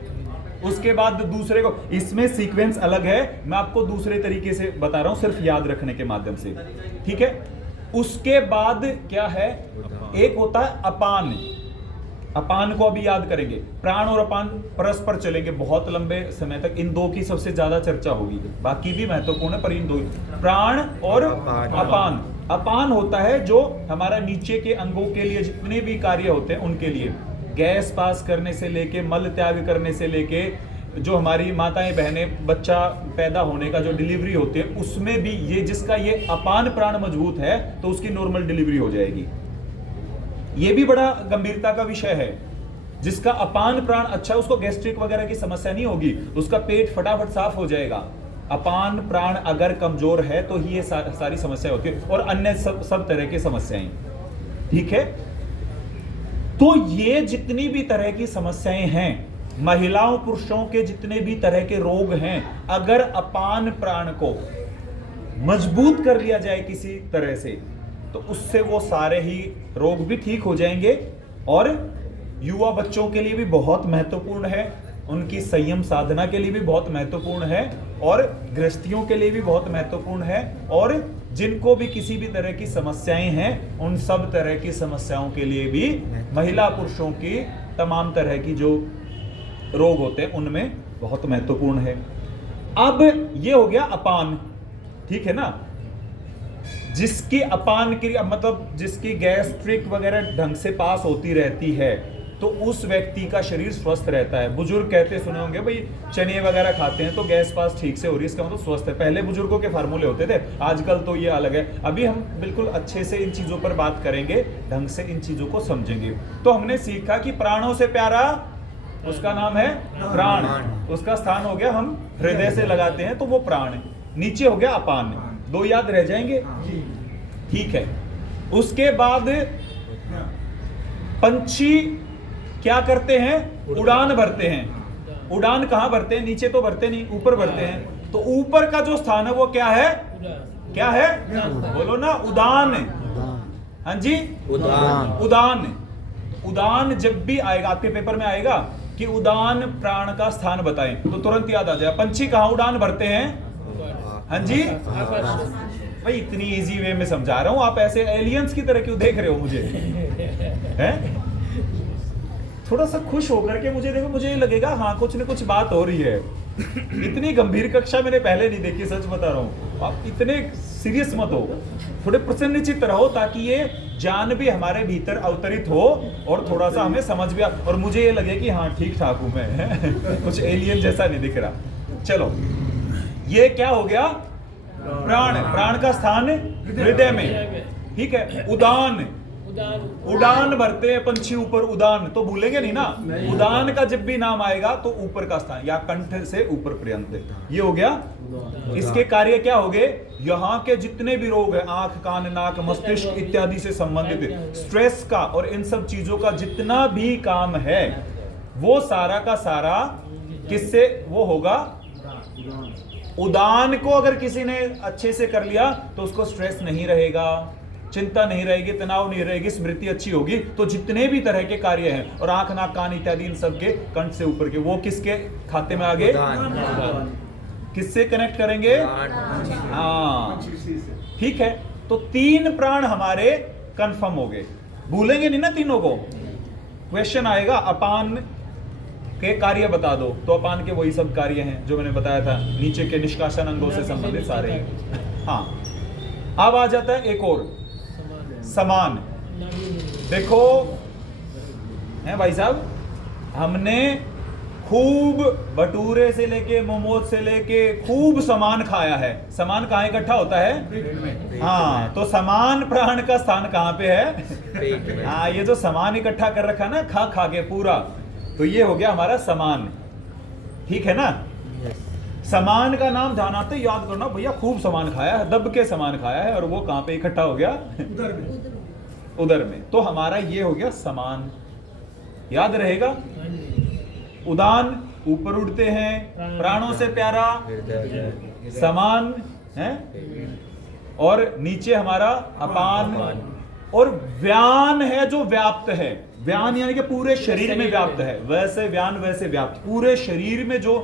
उसके बाद दूसरे को, इसमें सीक्वेंस अलग है, मैं आपको दूसरे तरीके से बता रहा हूं, सिर्फ याद रखने के माध्यम से, ठीक है। उसके बाद क्या है, एक होता है अपान। अपान को अभी याद करेंगे। प्राण और अपान परस्पर चलेंगे बहुत लंबे समय तक, इन दो की सबसे ज्यादा चर्चा होगी, बाकी भी महत्वपूर्ण है पर इन दो, प्राण और अपान। अपान होता है जो हमारा नीचे के अंगों के लिए जितने भी कार्य होते हैं उनके लिए, गैस पास करने से लेके, मल त्याग करने से लेके, जो हमारी माताएं बहनें बच्चा पैदा होने का जो डिलीवरी होती है उसमें भी ये, जिसका ये अपान प्राण मजबूत है तो उसकी नॉर्मल डिलीवरी हो जाएगी। ये भी बड़ा गंभीरता का विषय है। जिसका अपान प्राण अच्छा है उसको गैस्ट्रिक वगैरह की समस्या नहीं होगी, उसका पेट फटाफट साफ हो जाएगा। अपान प्राण अगर कमजोर है तो ही ये सारी समस्या होती है, और अन्य सब तरह की समस्याएं, ठीक है। तो ये जितनी भी तरह की समस्याएं हैं, महिलाओं पुरुषों के जितने भी तरह के रोग हैं, अगर अपान प्राण को मजबूत कर लिया जाए किसी तरह से, तो उससे वो सारे ही रोग भी ठीक हो जाएंगे। और युवा बच्चों के लिए भी बहुत महत्वपूर्ण है, उनकी संयम साधना के लिए भी बहुत महत्वपूर्ण है, और गृहस्थियों के लिए भी बहुत महत्वपूर्ण है, और जिनको भी किसी भी तरह की समस्याएं हैं उन सब तरह की समस्याओं के लिए भी, महिला पुरुषों की तमाम तरह की जो रोग होते हैं उनमें बहुत महत्वपूर्ण है। अब ये हो गया अपान, ठीक है ना। जिसकी अपान क्रिया मतलब जिसकी गैस्ट्रिक वगैरह ढंग से पास होती रहती है तो उस व्यक्ति का शरीर स्वस्थ रहता है। बुजुर्ग कहते सुने होंगे भाई चने वगैरह खाते हैं तो गैस पास ठीक से हो रही है, इसका मतलब स्वस्थ है। पहले बुजुर्गों के फार्मूले होते थे, आजकल तो ये अलग है। अभी हम बिल्कुल अच्छे से इन चीजों पर बात करेंगे, ढंग से इन चीजों को समझेंगे। तो हमने सीखा कि प्राणों से प्यारा उसका नाम है प्राण, उसका स्थान हो गया, हम हृदय से लगाते हैं तो वो प्राण। नीचे हो गया अपान, दो याद रह जाएंगे, ठीक है। उसके बाद पंछी क्या करते हैं, उड़ान भरते हैं। उड़ान कहां भरते हैं, नीचे तो भरते नहीं, ऊपर भरते हैं। तो ऊपर का जो स्थान है वो क्या है, क्या है, बोलो ना, उड़ान। हाँ जी, उड़ान। उड़ान, उड़ान जब भी आएगा आपके पेपर में आएगा कि उड़ान प्राण का स्थान बताएं तो तुरंत याद आ जाए। पंछी कहां उड़ान भरते हैं, हाँ जी, भाई इतनी इजी वे में समझा रहा हूं, आप ऐसे एलियंस की तरह क्यों देख रहे हो मुझे, हैं? थोड़ा सा खुश होकर के मुझे देखो, मुझे ये लगेगा हाँ कुछ न कुछ बात हो रही है। इतनी गंभीर कक्षा मैंने पहले नहीं देखी, सच बता रहा हूं। आप इतने सीरियस मत हो, थोड़े प्रसन्नचित्त रहो ताकि ये ज्ञान भी हमारे भीतर अवतरित हो और थोड़ा सा हमें समझ भी और मुझे ये लगे कि हाँ ठीक ठाक हूं मैं कुछ एलियन जैसा नहीं दिख रहा। चलो, ये क्या हो गया, प्राण। प्राण का स्थान हृदय में, ठीक है। उड़ान, उड़ान भरते हैं पंछी ऊपर, उड़ान तो भूलेंगे नहीं ना। उड़ान का जब भी नाम आएगा तो ऊपर का स्थान या कंठ से ऊपर पर्यंत, ये हो गया। इसके कार्य क्या हो गए, यहाँ के जितने भी रोग है, आंख कान नाक मस्तिष्क इत्यादि से संबंधित स्ट्रेस का और इन सब चीजों का जितना भी काम है वो सारा का सारा किससे वो होगा, उड़ान को अगर किसी ने अच्छे से कर लिया तो उसको स्ट्रेस नहीं रहेगा, चिंता नहीं रहेगी, तनाव नहीं रहेगी, स्मृति अच्छी होगी। तो जितने भी तरह के कार्य हैं और आंख नाक कान इत्यादि इन सब के कंठ से ऊपर के वो किसके खाते में आ गए, किससे कनेक्ट करेंगे, हाँ ठीक है। तो 3 प्राण हमारे कंफर्म हो गए, भूलेंगे नहीं ना तीनों को। क्वेश्चन आएगा अपान के कार्य बता दो, तो अपान के वही सब कार्य हैं जो मैंने बताया था, नीचे के निष्कासन अंगों से संबंधित सारे। हाँ, अब आ जाता है एक और समान। देखो हैं भाई साहब, हमने खूब भटूरे से लेके मोमोज से लेके खूब सामान खाया है। सामान कहाँ इकट्ठा होता है, हाँ, तो समान प्राण का स्थान कहाँ पे है, हाँ, ये जो सामान इकट्ठा कर रखा ना खा खा के पूरा, तो ये हो गया हमारा समान, ठीक है ना। समान का नाम ध्यान आते याद करना भैया, खूब सामान खाया है, दब के सामान खाया है, और वो कहां पे इकट्ठा हो गया, उधर में। तो हमारा ये हो गया समान, याद रहेगा। उदान ऊपर उड़ते हैं, प्राणों से प्यारा समान है, और नीचे हमारा अपान, और व्यान है जो व्याप्त है। व्यान यानी कि पूरे शरीर में व्याप्त है, वैसे व्यान वैसे व्याप्त, पूरे शरीर में जो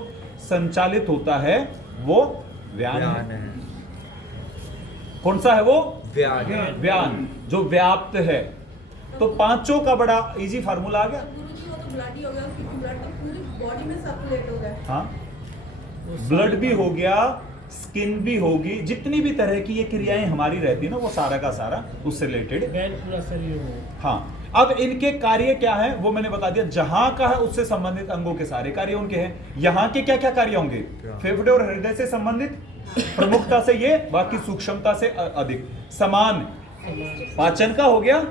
संचालित होता है वो व्यान है। कौन सा है वो? व्यान जो व्याप्त है। तो पांचों का बड़ा इजी फार्मूला आ गया। गुरुजी वो तो ब्लड ही हो गया, क्योंकि ब्लड तो पूरी बॉडी में सर्कुलेट हो गया। हाँ, ब्लड भी हो गया, स्किन भी होगी, जितनी भी तरह की ये क्रियाएं हमारी रहती है ना, वो सारा का सारा उससे रिलेटेड। पूरा शरीर हो। हाँ, अब इनके कार्य क्या है वो मैंने बता दिया। जहां का है उससे संबंधित अंगों के सारे कार्य उनके हैं। यहां के क्या क्या कार्य होंगे? फेफड़े और हृदय से संबंधित, प्रमुखता से ये, बाकी सूक्ष्मता से अधिक। समान पाचन का हो गया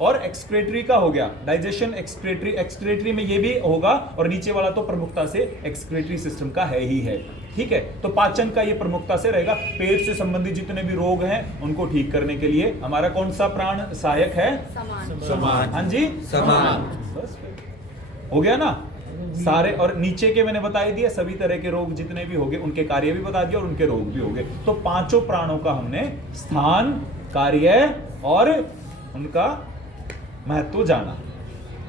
और एक्सक्रेटरी का हो गया। डाइजेशन, एक्सक्रेटरी, एक्सक्रेटरी में ये भी होगा, और नीचे वाला तो प्रमुखता से एक्सक्रेटरी सिस्टम का है ही है। ठीक है, तो पाचन का ये प्रमुखता से रहेगा। पेट से संबंधित जितने भी रोग हैं उनको ठीक करने के लिए हमारा कौन सा प्राण सहायक है? समान। हाँ जी, समान। बस हो गया ना सारे। और नीचे के मैंने बता ही दिया, सभी तरह के रोग जितने भी होंगे उनके कार्य भी बता दिया और उनके रोग भी होंगे। तो पांचों प्राणों का हमने स्थान, कार्य और उनका महत्व जाना।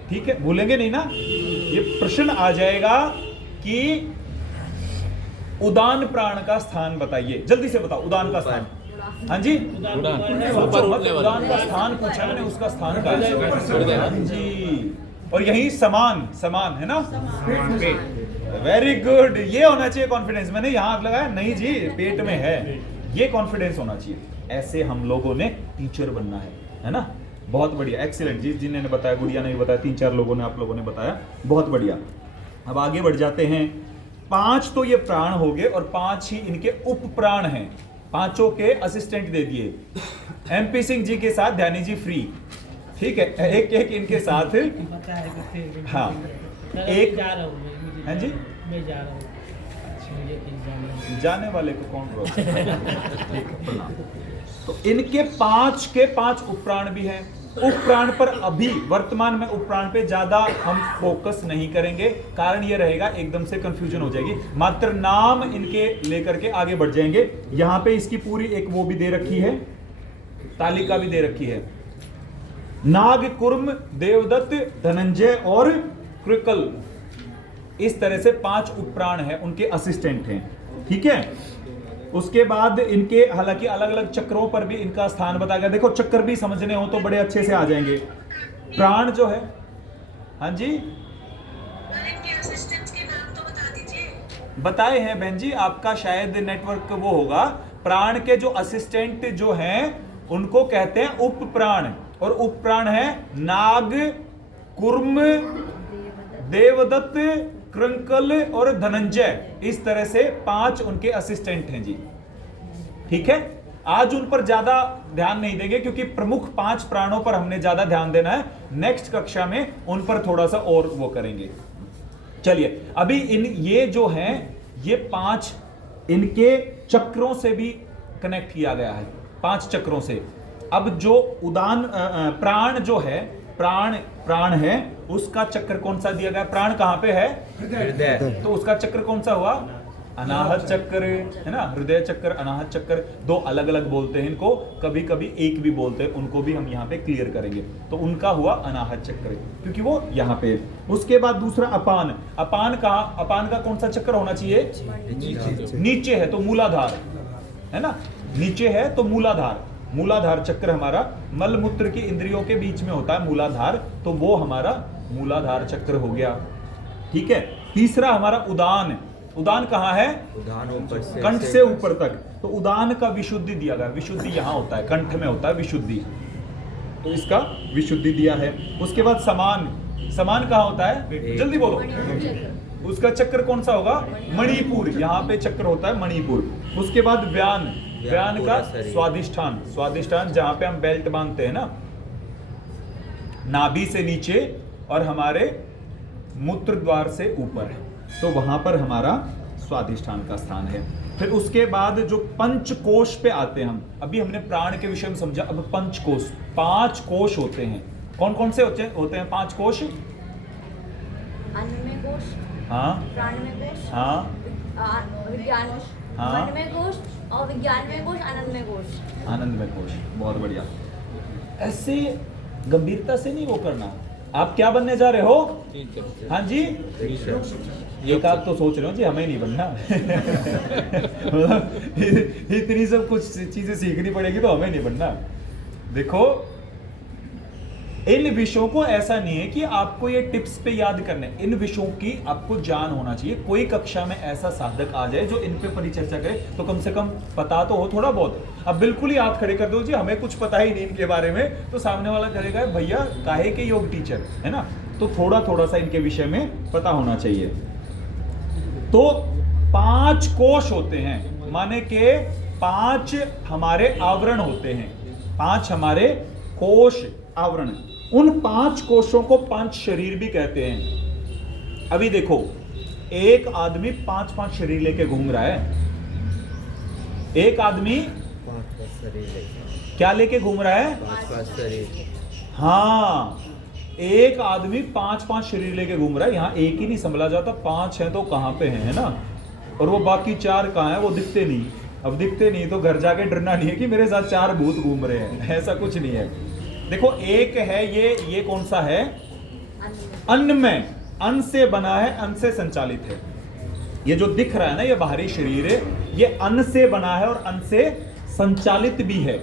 ठीक है, भूलेंगे नहीं ना। ये प्रश्न आ जाएगा कि उदान प्राण का स्थान बताइए, जल्दी से बताओ। उदान का स्थान, हाँ जी, सोचो मत, उदान का स्थान पूछा मैंने, उसका स्थान का है। हाँ जी, और यही समान, समान है ना, वेरी गुड। ये होना चाहिए कॉन्फिडेंस। मैंने यहां आग लगाया नहीं जी, पेट में है, ये कॉन्फिडेंस होना चाहिए। ऐसे हम लोगों ने टीचर बनना है ना। बहुत बढ़िया, एक्सीलेंट जी। जिन्होंने बताया, गुड़िया ने बताया, 3-4 लोगों ने, आप लोगों ने बताया, बहुत बढ़िया। अब आगे बढ़ जाते हैं। 5 तो ये प्राण हो गए और 5 ही इनके उप प्राण हैं। पांचों के असिस्टेंट दे दिए। MP सिंह जी के साथ ध्यानी जी फ्री। ठीक है, एक एक इनके साथ। हाँ, एक जा रहा हूँ मैं। हाँ जी, मैं जा रहा हूँ। जाने वाले को कौन रोकता है? तो इनके 5 के 5 उपप्राण भी हैं। उपप्राण पर अभी वर्तमान में उपप्राण पे ज्यादा हम फोकस नहीं करेंगे, कारण ये रहेगा एकदम से कंफ्यूजन हो जाएगी। मात्र नाम इनके लेकर के आगे बढ़ जाएंगे। यहां पे इसकी पूरी एक वो भी दे रखी है, तालिका भी दे रखी है। नाग, कुर्म, देवदत्त, धनंजय और कृकल, इस तरह से 5 उपप्राण हैं, उनके असिस्टेंट हैं। ठीक है, उसके बाद इनके हालांकि अलग अलग चक्रों पर भी इनका स्थान बताया गया। देखो, चक्कर भी समझने हो तो बड़े अच्छे से आ जाएंगे। प्राण जो है, हाँ जी, बताए हैं बहन जी, आपका शायद नेटवर्क वो होगा। प्राण के जो असिस्टेंट जो हैं उनको कहते हैं उप प्राण, और उप प्राण है नाग, कुर्म, देवदत्त, कृंकल और धनंजय। इस तरह से 5 उनके असिस्टेंट हैं जी। ठीक है, आज उन पर ज्यादा ध्यान नहीं देंगे क्योंकि प्रमुख 5 प्राणों पर हमने ज्यादा ध्यान देना है। नेक्स्ट कक्षा में उन पर थोड़ा सा और वो करेंगे। चलिए, अभी इन ये जो हैं ये 5 इनके चक्रों से भी कनेक्ट किया गया है, 5 चक्रों से। अब जो उदान प्राण जो है, प्राण है, उसका चक्र कौन सा दिया गया? प्राण कहां पे है? हृदय। तो उसका चक्र कौन सा हुआ? अनाहत चक्र है ना। हृदय चक्र, अनाहत चक्र, 2 अलग अलग बोलते हैं इनको, कभी कभी एक भी बोलते हैं, उनको भी हम यहाँ पे क्लियर करेंगे। तो उनका हुआ अनाहत चक्र, क्योंकि वो यहाँ पे। उसके बाद दूसरा अपान। अपान का कौन सा चक्र होना चाहिए? नीचे है तो मूलाधार है ना, नीचे है तो मूलाधार। मूलाधार चक्र हमारा मल मूत्र की इंद्रियों के बीच में होता है मूलाधार, तो वो हमारा मूलाधार चक्र हो गया। ठीक है, तीसरा हमारा उदान। उदान कहाँ है? उदान ऊपर से, कंठ से ऊपर तक। तो उदान का विशुद्धि दिया गया। विशुद्धि यहाँ होता है, कंठ में होता है विशुद्धि, तो इसका विशुद्धि दिया है। उसके बाद समान। समान कहाँ होता है? जल्दी बोलो। उसका चक्र कौन सा होगा? मणिपुर। यहाँ पे चक्र होता है मणिपुर। उसके बाद व्यान। व्यान का स्वादिष्ठान। स्वादिष्ठान जहां पे हम बेल्ट बांधते हैं ना, नाभि से नीचे और हमारे मूत्र द्वार से ऊपर, तो वहां पर हमारा स्वादिष्ठान का स्थान है। फिर उसके बाद जो पंचकोश पे आते हैं हम, अभी हमने प्राण के विषय में समझा, अब पंचकोश। 5 कोश होते हैं। कौन कौन से होते हैं 5 कोश? अन्नमय कोश, हाँ प्राणमय कोश, हाँ विज्ञान हाँ। मनमय कोश और विज्ञानमय कोश, आनंदमय कोश। आनंदमय कोश, बहुत बढ़िया। ऐसे गंभीरता से नहीं वो करना। आप क्या बनने जा रहे हो? हाँ जी, एक आप तो सोच रहे हो जी हमें नहीं बनना। इतनी सब कुछ चीजें सीखनी पड़ेगी तो हमें नहीं बनना। देखो, इन विषयों को ऐसा नहीं है कि आपको ये टिप्स पे याद करने, इन विषयों की आपको जान होना चाहिए। कोई कक्षा में ऐसा साधक आ जाए जो इन पे परिचर्चा करे तो कम से कम पता तो हो थोड़ा बहुत। अब बिल्कुल ही हाथ खड़े कर दो जी हमें कुछ पता ही नहीं इनके बारे में, तो सामने वाला कहेगा भैया काहे के योग टीचर, है ना। तो थोड़ा थोड़ा सा इनके विषय में पता होना चाहिए। तो 5 कोश होते हैं, माने के 5 हमारे आवरण होते हैं, 5 हमारे कोश आवरण। उन 5 कोशों को 5 शरीर भी कहते हैं। अभी देखो, एक आदमी 5-5 शरीर लेके घूम रहा है। एक आदमी 5 शरीर लेके, क्या लेके घूम रहा है? 5 शरीर। हाँ, एक आदमी 5-5 शरीर लेके घूम रहा है। यहां एक ही नहीं संभला जाता, 5 हैं तो कहां पे है ना। और वो बाकी 4 कहां है? वो दिखते नहीं। अब दिखते नहीं तो घर जाके डरना नहीं है कि मेरे साथ 4 भूत घूम रहे हैं, ऐसा कुछ नहीं है। देखो, एक है ये कौन सा है? अन्नमय, अन्न से बना है, अन्न से संचालित है। ये जो दिख रहा है ना, ये बाहरी शरीर है, ये अन्न से बना है और अन्न से संचालित भी है।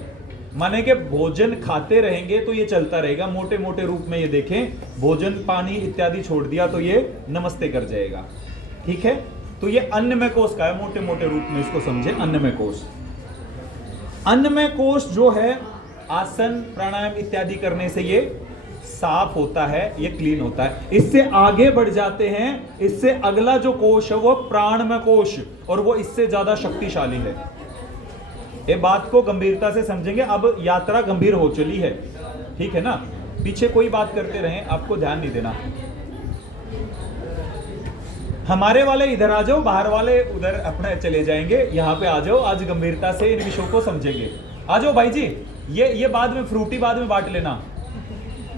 माने कि भोजन खाते रहेंगे तो ये चलता रहेगा। मोटे मोटे रूप में ये देखें, भोजन पानी इत्यादि छोड़ दिया तो ये नमस्ते कर जाएगा। ठीक है, तो ये अन्नमय कोश का है। मोटे मोटे रूप में इसको समझे, अन्नमय कोश। अन्नमय कोश जो है, आसन प्राणायाम इत्यादि करने से ये साफ होता है, ये क्लीन होता है। इससे आगे बढ़ जाते हैं, इससे अगला जो कोश है वो प्राणमय कोश, और वो इससे ज्यादा शक्तिशाली है। ये बात को गंभीरता से समझेंगे। अब यात्रा गंभीर हो चली है, ठीक है ना। पीछे कोई बात करते रहें, आपको ध्यान नहीं देना। हमारे वाले इधर आ जाओ, बाहर वाले उधर अपने चले जाएंगे। यहाँ पे आ जाओ, आज गंभीरता से इन विषयों को समझेंगे। आ जाओ भाई जी, ये बाद में फ्रूटी बाद में बांट लेना।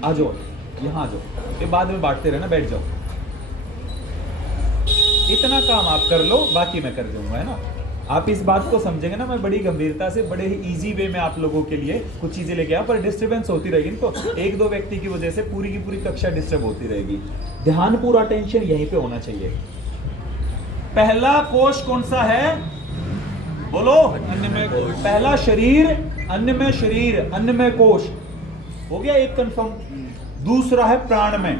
आ जाओ, यहाँ आ जाओ, ये बाद में बांटते रहना, बैठ जाओ। इतना काम आप कर लो, बाकी मैं कर दूंगा, है ना। आप इस बात को समझेंगे ना, मैं बड़ी गंभीरता से, बड़े ही इजी वे में आप लोगों के लिए कुछ चीजें लेके आया। पर डिस्टर्बेंस होती रहेगी, तो 1-2 व्यक्ति की वजह से पूरी की पूरी कक्षा डिस्टर्ब होती रहेगी। ध्यान पूरा टेंशन यहीं पे होना चाहिए। पहला कोश कौन सा है? बोलो। अन्नमय कोश। पहला शरीर, अन्नमय शरीर, अन्नमय कोश हो गया एक कंफर्म। दूसरा है प्राणमय।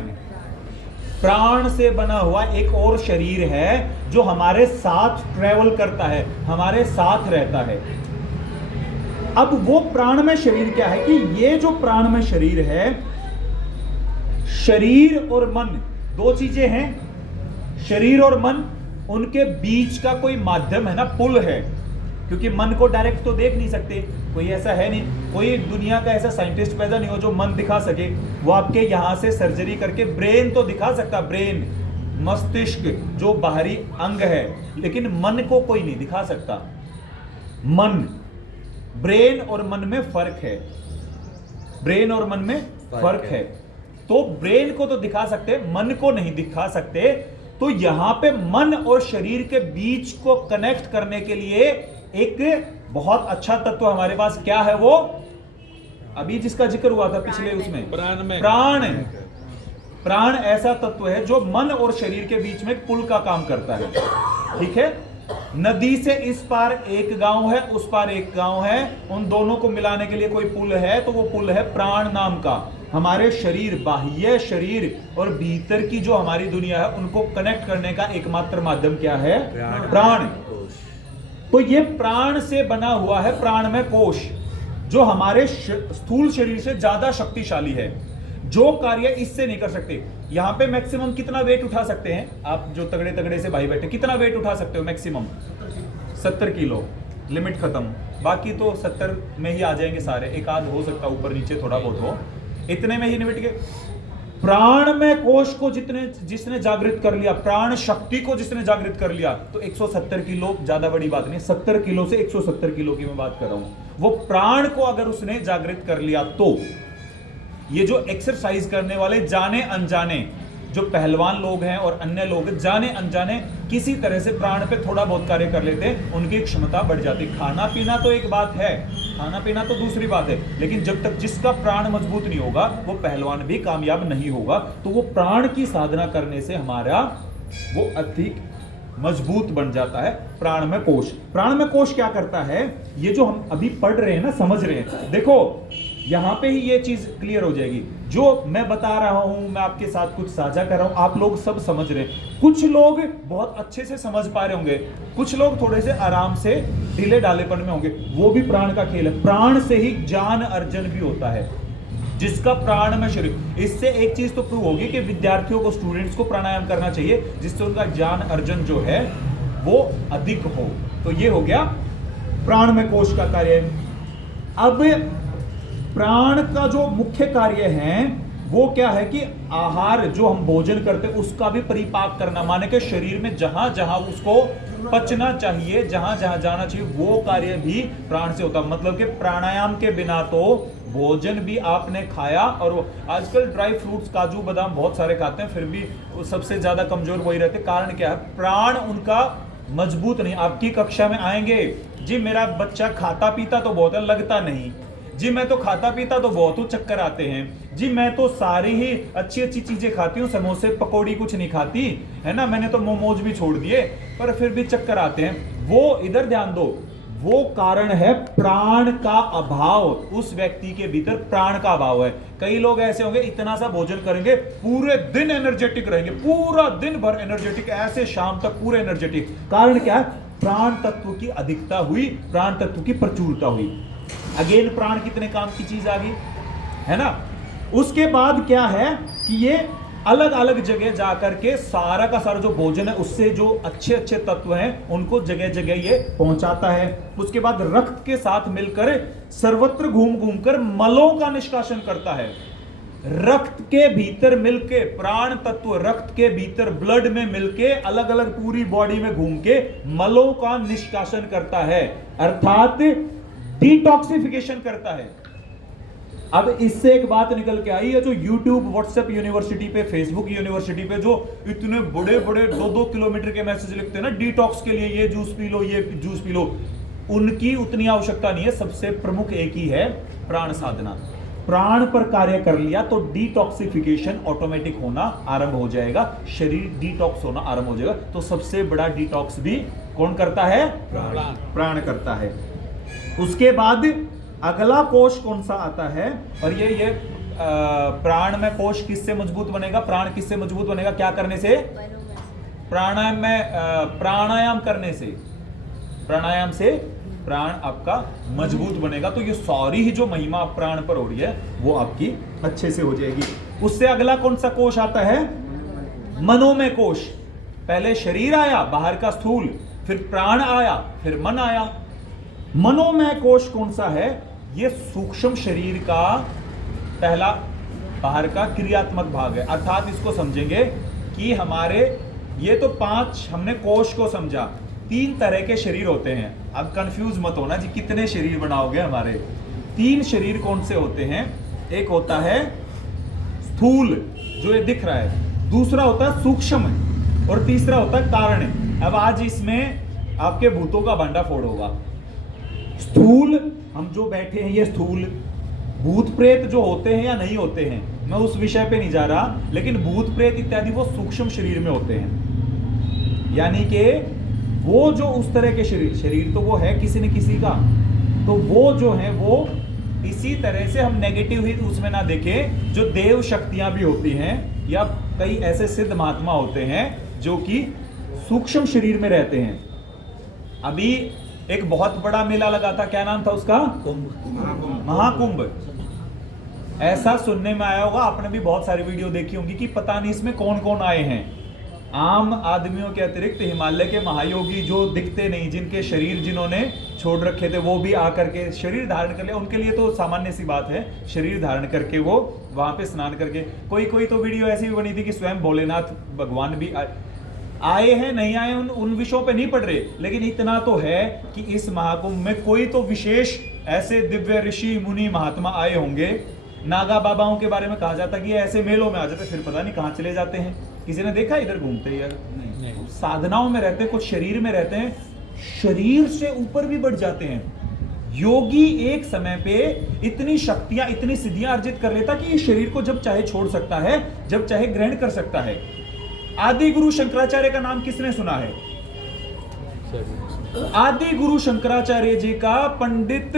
प्राण से बना हुआ एक और शरीर है जो हमारे साथ ट्रेवल करता है, हमारे साथ रहता है। अब वो प्राणमय शरीर क्या है कि ये जो प्राणमय शरीर है, शरीर और मन 2 चीजें हैं। शरीर और मन, उनके बीच का कोई माध्यम है ना, पुल है। क्योंकि मन को डायरेक्ट तो देख नहीं सकते, कोई ऐसा है नहीं, कोई दुनिया का ऐसा साइंटिस्ट पैदा नहीं हो जो मन दिखा सके। वो आपके यहां से सर्जरी करके ब्रेन तो दिखा सकता, ब्रेन, मस्तिष्क जो बाहरी अंग है, लेकिन मन को कोई नहीं दिखा सकता। मन, ब्रेन और मन में फर्क है। ब्रेन और मन में फर्क है। तो ब्रेन को तो दिखा सकते, मन को नहीं दिखा सकते। तो यहां पे मन और शरीर के बीच को कनेक्ट करने के लिए एक बहुत अच्छा तत्व हमारे पास क्या है? वो अभी जिसका जिक्र हुआ था पिछले उसमें, प्राण। प्राण ऐसा तत्व है जो मन और शरीर के बीच में पुल का काम करता है। ठीक है, नदी से इस पार एक गांव है, उस पार एक गांव है, उन दोनों को मिलाने के लिए कोई पुल है, तो वो पुल है प्राण नाम का। हमारे शरीर, बाह्य शरीर और भीतर की जो हमारी दुनिया है, उनको कनेक्ट करने का एकमात्र माध्यम क्या है? प्राण। तो ये प्राण से बना हुआ है प्राणमय कोश, जो हमारे स्थूल शरीर से ज्यादा शक्तिशाली है, जो कार्य इससे नहीं कर सकते। यहां पे मैक्सिमम कितना वेट उठा सकते हैं आप? जो तगड़े तगड़े से भाई बैठे, कितना वेट उठा सकते हो मैक्सिमम? 70 किलो, लिमिट खत्म। बाकी तो 70 में ही आ जाएंगे सारे, एक आध हो सकता ऊपर नीचे थोड़ा बहुत हो, इतने में ही निपट गए। प्राणमय कोश को जिसने जागृत कर लिया, प्राण शक्ति को जिसने जागृत कर लिया, तो 170 किलो ज्यादा बड़ी बात नहीं, 70 किलो से 170 किलो की मैं बात कर रहा हूं। वो प्राण को अगर उसने जागृत कर लिया, तो ये जो एक्सरसाइज करने वाले जाने अनजाने जो पहलवान लोग हैं और अन्य लोग जाने अनजाने किसी तरह से प्राण पे थोड़ा बहुत कार्य कर लेते हैं, उनकी क्षमता बढ़ जाती है। खाना पीना तो एक बात है, खाना पीना तो दूसरी बात है, लेकिन जब तक जिसका प्राण मजबूत नहीं होगा वो पहलवान भी कामयाब नहीं होगा। तो वो प्राण की साधना करने से हमारा वो अधिक मजबूत बन जाता है। प्राणमय कोश, प्राणमय कोश क्या करता है, ये जो हम अभी पढ़ रहे हैं ना, समझ रहे हैं, देखो यहां पे ही ये चीज क्लियर हो जाएगी। जो मैं बता रहा हूं, मैं आपके साथ कुछ साझा कर रहा हूं, आप लोग सब समझ रहे हैं। कुछ लोग बहुत अच्छे से समझ पा रहे होंगे, कुछ लोग थोड़े से आराम से ढीले ढालेपन में होंगे। वो भी प्राण का खेल है। प्राण से ही ज्ञान अर्जन भी होता है। जिसका प्राण में शरीर, इससे एक चीज तो प्रूव होगी कि विद्यार्थियों को, स्टूडेंट्स को प्राणायाम करना चाहिए, जिससे उनका ज्ञान अर्जन जो है वो अधिक हो। तो ये हो गया प्राणमय कोश का कार्य। अब प्राण का जो मुख्य कार्य है वो क्या है कि आहार जो हम भोजन करते हैं उसका भी परिपाक करना, माने कि शरीर में जहां जहां उसको पचना चाहिए, जहां जहां जाना चाहिए, वो कार्य भी प्राण से होता है। मतलब कि प्राणायाम के बिना तो भोजन भी आपने खाया, और आजकल ड्राई फ्रूट्स, काजू बादाम बहुत सारे खाते हैं, फिर भी सबसे ज्यादा कमजोर वही रहते। कारण क्या है, प्राण उनका मजबूत नहीं। आपकी कक्षा में आएंगे, जी मेरा बच्चा खाता पीता तो बहुत है, लगता नहीं, जी मैं तो खाता पीता तो बहुत हूँ, चक्कर आते हैं, जी मैं तो सारी ही अच्छी अच्छी चीजें खाती हूँ, समोसे पकौड़ी कुछ नहीं खाती है ना, मैंने तो मोमोज भी छोड़ दिए, पर फिर भी चक्कर आते हैं। वो इधर ध्यान दो, वो कारण है प्राण का अभाव। उस व्यक्ति के भीतर प्राण का अभाव है। कई लोग ऐसे होंगे, इतना सा भोजन करेंगे, पूरे दिन एनर्जेटिक रहेंगे, पूरा दिन भर एनर्जेटिक, ऐसे शाम तक पूरे एनर्जेटिक। कारण क्या है, प्राण तत्व की अधिकता हुई, प्राण तत्व की प्रचुरता हुई। अगेन प्राण कितने काम की चीज आ गई है ना। उसके बाद क्या है कि ये अलग अलग जगह जाकर के सारा का सारा जो भोजन है उससे जो अच्छे अच्छे तत्व हैं उनको जगह जगह ये पहुंचाता है। उसके बाद रक्त के साथ मिलकर सर्वत्र घूम घूमकर मलों का निष्कासन करता है। रक्त के भीतर मिलके, प्राण तत्व रक्त के भीतर ब्लड में मिलके अलग अलग पूरी बॉडी में घूम के मलों का निष्कासन करता है, अर्थात डिटॉक्सिफिकेशन करता है। अब इससे एक बात निकल के आई है, जो YouTube, WhatsApp यूनिवर्सिटी पे, Facebook यूनिवर्सिटी पे जो इतने बड़े बड़े 2-2 किलोमीटर के मैसेज लिखते हैं ना, डिटॉक्स के लिए ये जूस पी लो, ये जूस पी लो, उनकी उतनी आवश्यकता नहीं है। सबसे प्रमुख एक ही है, प्राण साधना। प्राण पर कार्य कर लिया तो डिटॉक्सिफिकेशन ऑटोमेटिक होना आरंभ हो जाएगा, शरीर डिटॉक्स होना आरंभ हो जाएगा। तो सबसे बड़ा डिटॉक्स भी कौन करता है, प्राण करता है। उसके बाद अगला कोश कौन सा आता है, और ये प्राण में कोश किससे मजबूत बनेगा, प्राण किससे मजबूत बनेगा, क्या करने से, प्राणायाम में, प्राणायाम करने से, प्राणायाम से प्राण आपका मजबूत बनेगा। तो ये सारी ही जो महिमा प्राण पर हो रही है वो आपकी अच्छे से हो जाएगी। उससे अगला कौन सा कोश आता है, मनोमय कोश। पहले शरीर आया, बाहर का स्थूल, फिर प्राण आया, फिर मन आया। मनोमय कोश कौन सा है, ये सूक्ष्म शरीर का पहला बाहर का क्रियात्मक भाग है। अर्थात इसको समझेंगे कि हमारे ये तो 5 हमने कोश को समझा, 3 तरह के शरीर होते हैं। अब कंफ्यूज मत होना जी कितने शरीर बनाओगे हमारे। 3 शरीर कौन से होते हैं, एक होता है स्थूल जो ये दिख रहा है, दूसरा होता है सूक्ष्म, और तीसरा होता है कारण। अब आज इसमें आपके भूतों का भंडाफोड़ होगा। स्थूल, हम जो बैठे हैं ये स्थूल, भूत प्रेत जो होते हैं या नहीं होते हैं, मैं उस विषय पे नहीं जा रहा, लेकिन भूत प्रेत इत्यादि वो सूक्ष्म शरीर में होते हैं। यानी कि वो जो उस तरह के शरीर तो वो है किसी न किसी का, तो वो जो है वो इसी तरह से हम नेगेटिव ही उसमें ना देखें। जो देव शक्तियां भी होती हैं, या कई ऐसे सिद्ध महात्मा होते हैं जो कि सूक्ष्म शरीर में रहते हैं। अभी एक बहुत बड़ा मेला लगा था, क्या नाम था उसका, महाकुंभ। ऐसा सुनने में आया होगा, आपने भी बहुत सारी वीडियो देखी होंगी कि पता नहीं इसमें कौन कौन आए हैं। आम आदमियों के अतिरिक्त हिमालय के महायोगी जो दिखते नहीं, जिनके शरीर जिन्होंने छोड़ रखे थे, वो भी आकर के शरीर धारण कर लिया। उनके लिए तो सामान्य सी बात है, शरीर धारण करके वो वहां पे स्नान करके। कोई कोई तो वीडियो ऐसी भी बनी थी कि स्वयं भोलेनाथ भगवान भी आए हैं, नहीं आए उन विषयों पे नहीं पड़ रहे, लेकिन इतना तो है कि इस महाकुंभ में कोई तो विशेष ऐसे दिव्य ऋषि मुनि महात्मा आए होंगे नागा बाबाओं के बारे में कहा जाता है कि ये ऐसे मेलों में आ जाते, फिर पता नहीं कहाँ चले जाते हैं। किसी ने देखा इधर घूमते या नहीं? साधनाओं में रहते हैं, कुछ शरीर में रहते हैं, शरीर से ऊपर भी बढ़ जाते हैं। योगी एक समय पे इतनी शक्तियां, इतनी सिद्धियां अर्जित कर लेता कि इस शरीर को जब चाहे छोड़ सकता है, जब चाहे ग्रहण कर सकता है। आदि गुरु शंकराचार्य का नाम किसने सुना है? आदि गुरु शंकराचार्य जी का पंडित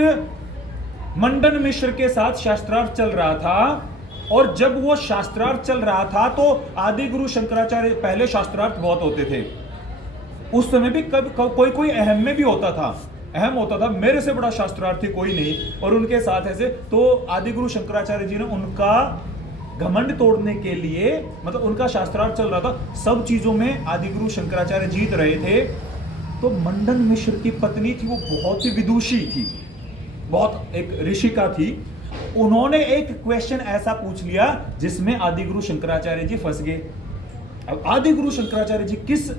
मंडन मिश्र के साथ शास्त्रार्थ चल रहा था, और जब वो शास्त्रार्थ चल रहा था तो आदि गुरु शंकराचार्य, पहले शास्त्रार्थ बहुत होते थे उस समय भी, कोई अहम में भी होता था, अहम होता था, मेरे से बड़ा शास्त्रार्थी कोई नहीं, और उनके साथ ऐसे। तो आदि गुरु शंकराचार्य जी ने उनका घमंड तोड़ने के लिए, मतलब उनका शास्त्रार्थ चल रहा था, सब चीजों में आदि गुरु शंकराचार्य जीत रहे थे। तो मंडन मिश्र की पत्नी थी, वो बहुत ही विदुषी थी, बहुत एक ऋषिका थी। उन्होंने एक क्वेश्चन ऐसा पूछ लिया जिसमें आदि गुरु शंकराचार्य जी फंस गए। अब आदि गुरु शंकराचार्य जी किस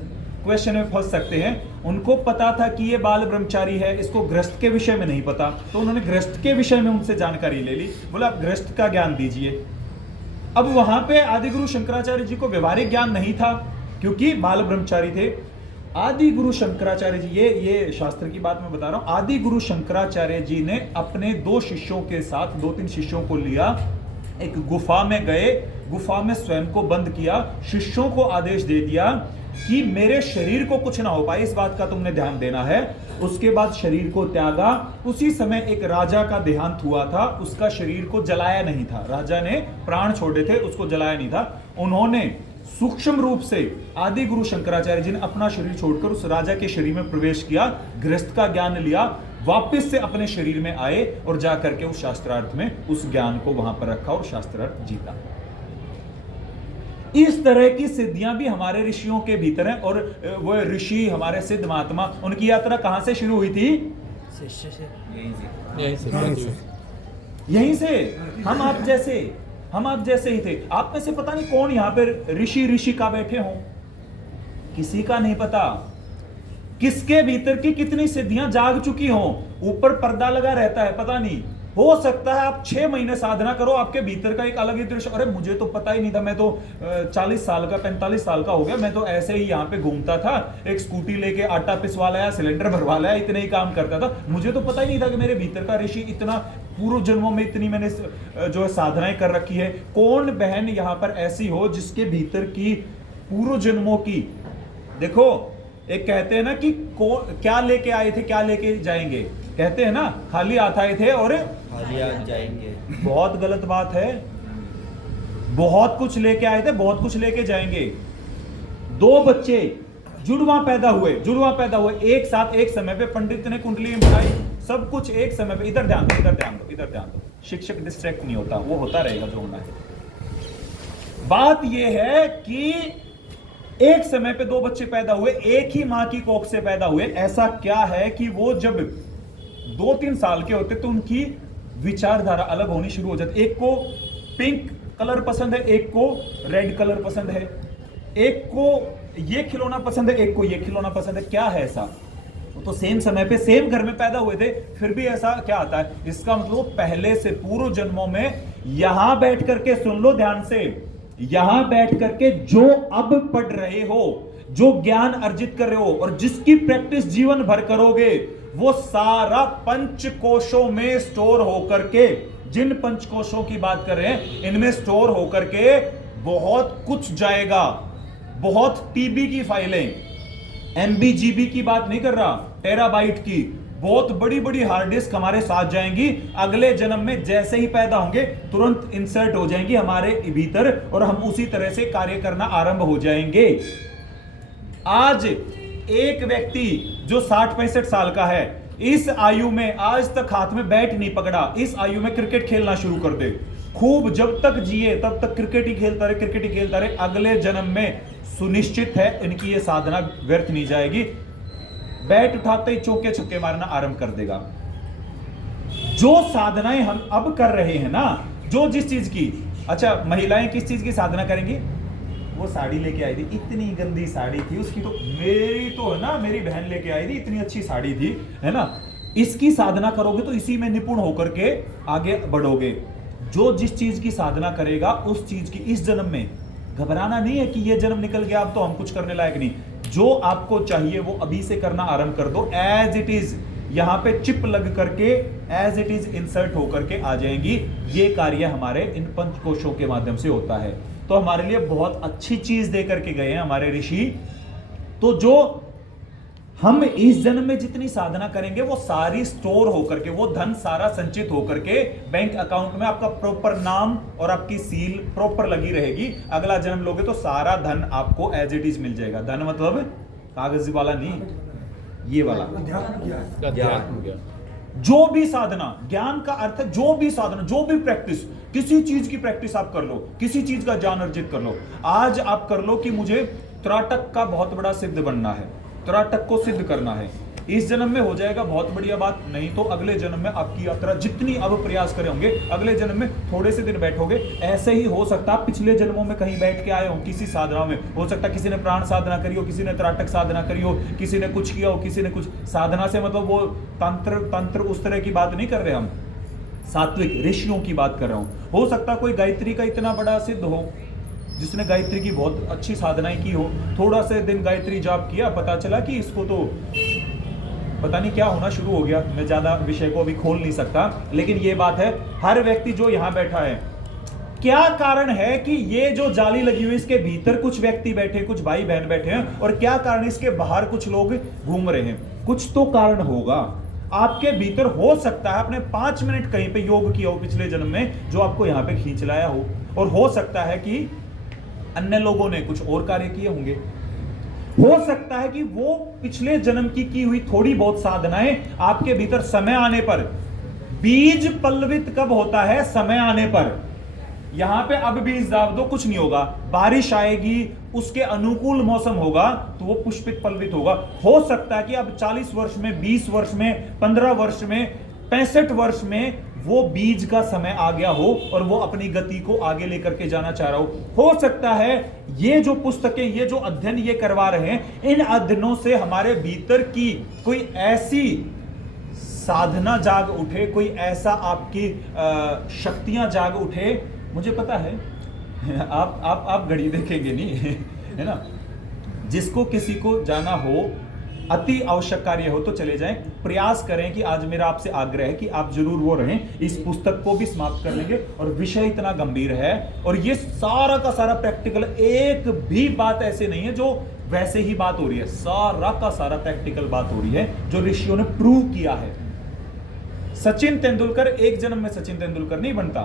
क्वेश्चन में फंस सकते हैं? उनको पता था कि ये बाल ब्रह्मचारी है, इसको गृहस्थ के विषय में नहीं पता, तो उन्होंने गृहस्थ के विषय में उनसे जानकारी ले ली। बोला आप गृहस्थ का ज्ञान दीजिए। अब वहां पे आदि गुरु शंकराचार्य जी को व्यवहारिक ज्ञान नहीं था क्योंकि बाल ब्रह्मचारी थे। आदि गुरु शंकराचार्य जी, ये शास्त्र की बात मैं बता रहा हूं, आदि गुरु शंकराचार्य जी ने अपने 2 शिष्यों के साथ, 2-3 शिष्यों को लिया, एक गुफा में गए, गुफा में स्वयं को बंद किया, शिष्यों को आदेश दे दिया कि मेरे शरीर को कुछ ना हो पाए, इस बात का तुमने ध्यान देना है। उसके बाद शरीर को त्यागा। उसी समय एक राजा का देहांत हुआ था, उसका शरीर को जलाया नहीं था, राजा ने प्राण छोड़े थे, उसको जलाया नहीं था। उन्होंने सूक्ष्म रूप से आदि गुरु शंकराचार्य जी ने अपना शरीर छोड़कर उस राजा के शरीर में प्रवेश किया, गृहस्थ का ज्ञान लिया, वापस से अपने शरीर में आए और जाकर के उस शास्त्रार्थ में उस ज्ञान को वहां पर रखा और शास्त्रार्थ जीता। इस तरह की सिद्धियां भी हमारे ऋषियों के भीतर हैं। और वो ऋषि, हमारे सिद्ध महात्मा, उनकी यात्रा कहां से शुरू हुई थी? शिष्य से, यहीं से। हम आप जैसे ही थे। आप में से पता नहीं कौन यहां पर ऋषि का बैठे हों, किसी का नहीं पता किसके भीतर की कितनी सिद्धियां जाग चुकी हों। ऊपर पर्दा लगा रहता है, पता नहीं। हो सकता है आप 6 महीने साधना करो, आपके भीतर का एक अलग ही दृश्य, अरे मुझे तो पता ही नहीं था, मैं तो 40 साल का 45 साल का हो गया, मैं तो ऐसे ही यहाँ पे घूमता था, एक स्कूटी लेके आटा पिसवा लाया, सिलेंडर भरवा लाया, इतने ही काम करता था, मुझे तो पता ही नहीं था कि मेरे भीतर का ऋषि इतना, पूर्व जन्मों में इतनी मैंने जो है साधनाएं कर रखी है। कौन बहन यहाँ पर ऐसी हो जिसके भीतर की पूर्व जन्मों की, देखो एक कहते हैं ना कि क्या लेके आए थे क्या लेके जाएंगे, कहते हैं ना खाली हाथ आए थे और खाली हाथ जाएंगे। बहुत गलत बात है। बहुत कुछ लेके आए थे, बहुत कुछ लेके जाएंगे। 2 बच्चे जुड़वा पैदा हुए, एक साथ एक समय पे, पंडित ने कुंडली मिलाई, सब कुछ एक समय पे। इधर ध्यान दो। शिक्षक डिस्ट्रैक्ट नहीं होता, वो होता रहेगा जो होना है। बात यह है कि एक समय पे 2 बच्चे पैदा हुए, एक ही मां की कोख से पैदा हुए। ऐसा क्या है कि वो जब 2-3 साल के होते तो उनकी विचारधारा अलग होनी शुरू हो जाती। एक को पिंक कलर पसंद है, एक को रेड कलर पसंद है, एक को ये खिलौना पसंद है, एक को ये खिलौना पसंद है। क्या है ऐसा? तो सेम समय पे सेम घर में पैदा हुए थे, फिर भी ऐसा क्या आता है? इसका मतलब पहले से पूर्व जन्मों में, यहां बैठ करके सुन लो ध्यान से, यहां बैठ करके जो अब पढ़ रहे हो, जो ज्ञान अर्जित कर रहे हो और जिसकी प्रैक्टिस जीवन भर करोगे, वो सारा पंचकोशों में स्टोर होकर के, जिन पंचकोशों की बात कर रहे हैं इनमें स्टोर होकर के बहुत कुछ जाएगा। बहुत टीबी की फाइलें, एमबी जीबी की बात नहीं कर रहा, टेराबाइट की, बहुत बड़ी बड़ी हार्ड डिस्क हमारे साथ जाएंगी। अगले जन्म में जैसे ही पैदा होंगे तुरंत इंसर्ट हो जाएंगी हमारे भीतर और हम उसी तरह से कार्य करना आरंभ हो जाएंगे। आज एक व्यक्ति जो 60-65 साल का है, इस आयु में आज तक हाथ में बैट नहीं पकड़ा, इस आयु में क्रिकेट खेलना शुरू कर दे, खूब जब तक जिए तब तक क्रिकेट ही खेलता रहे, अगले जन्म में सुनिश्चित है इनकी ये साधना व्यर्थ नहीं जाएगी। बैट उठाते ही चौके छक्के मारना आरंभ कर देगा। जो साधनाएं हम अब कर रहे हैं ना, जो जिस चीज की, अच्छा महिलाएं किस चीज की साधना करेंगी? वो साड़ी लेके आई थी, इतनी गंदी साड़ी थी उसकी, तो मेरी तो है ना, मेरी बहन लेके आई थी, इतनी अच्छी साड़ी थी, है ना। इसकी साधना करोगे तो इसी में निपुण होकर के आगे बढ़ोगे। जो जिस चीज की साधना करेगा उस चीज की इस जन्म में घबराना नहीं है कि ये जन्म निकल गया अब तो हम कुछ करने लायक नहीं। जो आपको चाहिए वो अभी से करना आरंभ कर दो। एज इट इज यहां पे चिप लग करके एज इट इज इंसर्ट होकर के आ जाएंगी। ये कार्य हमारे इन पंचकोशों के माध्यम से होता है। तो हमारे लिए बहुत अच्छी चीज दे करके गए हैं हमारे ऋषि। तो जो हम इस जन्म में जितनी साधना करेंगे वो सारी स्टोर होकर के, वो धन सारा संचित होकर के बैंक अकाउंट में आपका प्रॉपर नाम और आपकी सील प्रॉपर लगी रहेगी। अगला जन्म लोगे तो सारा धन आपको एज इट इज मिल जाएगा। धन मतलब कागज वाला नहीं, ये वाला ज्ञान। जो भी साधना, ज्ञान का अर्थ है जो भी साधना, जो भी प्रैक्टिस, किसी चीज की प्रैक्टिस आप कर लो, किसी चीज का ज्ञान अर्जित कर लो। आज आप कर लो कि मुझे त्राटक का बहुत बड़ा सिद्ध बनना है, त्राटक को सिद्ध करना है। इस जन्म में हो जाएगा, बहुत बढ़िया बात। नहीं तो अगले जन्म में आपकी यात्रा जितनी अब प्रयास करे होंगे, अगले जन्म में थोड़े से दिन बैठोगे। ऐसे ही हो सकता है पिछले जन्मों में कहीं बैठ के आए हो किसी साधना में। हो सकता है किसी ने प्राण साधना करी हो, किसी ने त्राटक साधना करी हो, किसी ने कुछ किया हो, किसी ने कुछ। साधना से मतलब वो तंत्र उस तरह की बात नहीं कर रहे हम, सात्विक ऋषियों की बात कर रहा हूं। हो सकता है कोई गायत्री का इतना बड़ा सिद्ध हो जिसने गायत्री की बहुत अच्छी साधनाएं की हो, थोड़ा से दिन गायत्री जाप किया, पता चला कि इसको तो पता नहीं क्या होना शुरू हो गया। मैं ज्यादा विषय को अभी खोल नहीं सकता, लेकिन ये बात है हर व्यक्ति जो यहां बैठा है, क्या कारण है कि ये जो जाली लगी हुई इसके भीतर कुछ व्यक्ति बैठे, कुछ भाई बहन बैठे हैं, और क्या कारण इसके बाहर कुछ लोग घूम रहे हैं। कुछ तो कारण होगा आपके भीतर। हो सकता है आपने 5 मिनट कहीं पे योग किया हो पिछले जन्म में, जो आपको यहां पे खींच लाया हो, और हो सकता है कि अन्य लोगों ने कुछ और कार्य किए होंगे। हो सकता है कि वो पिछले जन्म की हुई थोड़ी बहुत साधनाएं आपके भीतर समय आने पर, बीज पल्लवित कब होता है? समय आने पर। यहां पे अब बीज दाब दो, कुछ नहीं होगा। बारिश आएगी, उसके अनुकूल मौसम होगा तो वो पुष्पित पल्लवित होगा। हो सकता है कि अब 40 वर्ष में, 20 वर्ष में, 15 वर्ष में, 65 वर्ष में वो बीज का समय आ गया हो और वो अपनी गति को आगे लेकर के जाना चाह रहा हो सकता है ये जो पुस्तकें, ये जो अध्ययन ये करवा रहे हैं, इन अध्ययनों से हमारे भीतर की कोई ऐसी साधना जाग उठे, कोई ऐसा आपकी शक्तियां जाग उठे। मुझे पता है आप घड़ी देखेंगे नहीं है ना। जिसको किसी को जाना हो, अति आवश्यक कार्य हो तो चले जाएं। प्रयास करें कि आज मेरा आपसे आग्रह है कि आप जरूर वो रहें। इस पुस्तक को भी समाप्त कर लेंगे, और विषय इतना गंभीर है और ये सारा का सारा प्रैक्टिकल, एक भी बात ऐसे नहीं है जो वैसे ही बात हो रही है। सारा का सारा प्रैक्टिकल बात हो रही है जो ऋषियों ने प्रूव किया है। सचिन तेंदुलकर एक जन्म में सचिन तेंदुलकर नहीं बनता,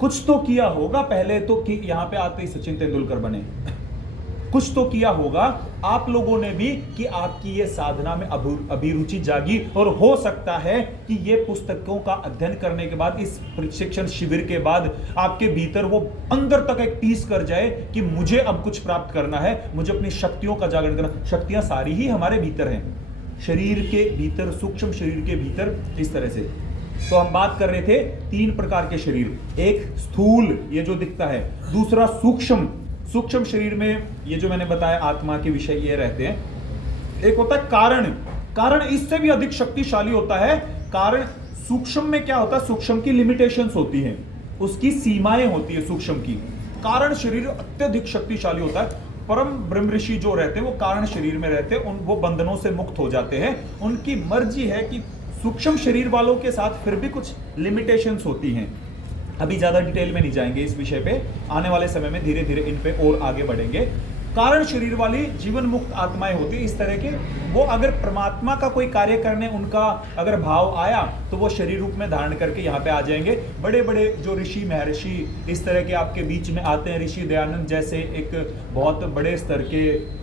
कुछ तो किया होगा पहले तो कि यहां पे आते ही सचिन तेंदुलकर बने। कुछ तो किया होगा आप लोगों ने भी कि आपकी ये साधना में अभिरुचि जागी। और हो सकता है कि ये पुस्तकों का अध्ययन करने के बाद, इस प्रशिक्षण शिविर के बाद आपके भीतर वो अंदर तक एक टीस कर जाए कि मुझे अब कुछ प्राप्त करना है, मुझे अपनी शक्तियों का जागरण करना। शक्तियां सारी ही हमारे भीतर हैं, शरीर के भीतर, सूक्ष्म शरीर के भीतर, इस तरह से। तो हम बात कर रहे थे 3 प्रकार के शरीर। एक स्थूल, ये जो दिखता है। दूसरा सूक्ष्म, सूक्ष्म शरीर में ये जो मैंने बताया आत्मा के विषय ये रहते हैं। एक होता है कारण, कारण इससे भी अधिक शक्तिशाली होता है। कारण सूक्ष्म में क्या होता है? सूक्ष्म की लिमिटेशंस होती हैं, उसकी सीमाएं होती है सूक्ष्म की। कारण शरीर अत्यधिक शक्तिशाली होता है। परम ब्रह्म ऋषि जो रहते हैं वो कारण शरीर में रहते हैं, वो बंधनों से मुक्त हो जाते हैं। उनकी मर्जी है कि सूक्ष्म शरीर वालों के साथ फिर भी कुछ लिमिटेशंस होती हैं। अभी ज्यादा डिटेल में नहीं जाएंगे इस विषय पे, आने वाले समय में धीरे धीरे इन पे और आगे बढ़ेंगे। कारण शरीर वाली जीवन मुक्त आत्माएं होती है इस तरह के। वो अगर परमात्मा का कोई कार्य करने उनका अगर भाव आया तो वो शरीर रूप में धारण करके यहाँ पे आ जाएंगे। बड़े बड़े जो ऋषि महर्षि इस तरह के आपके बीच में आते हैं, ऋषि दयानंद जैसे एक बहुत बड़े स्तर के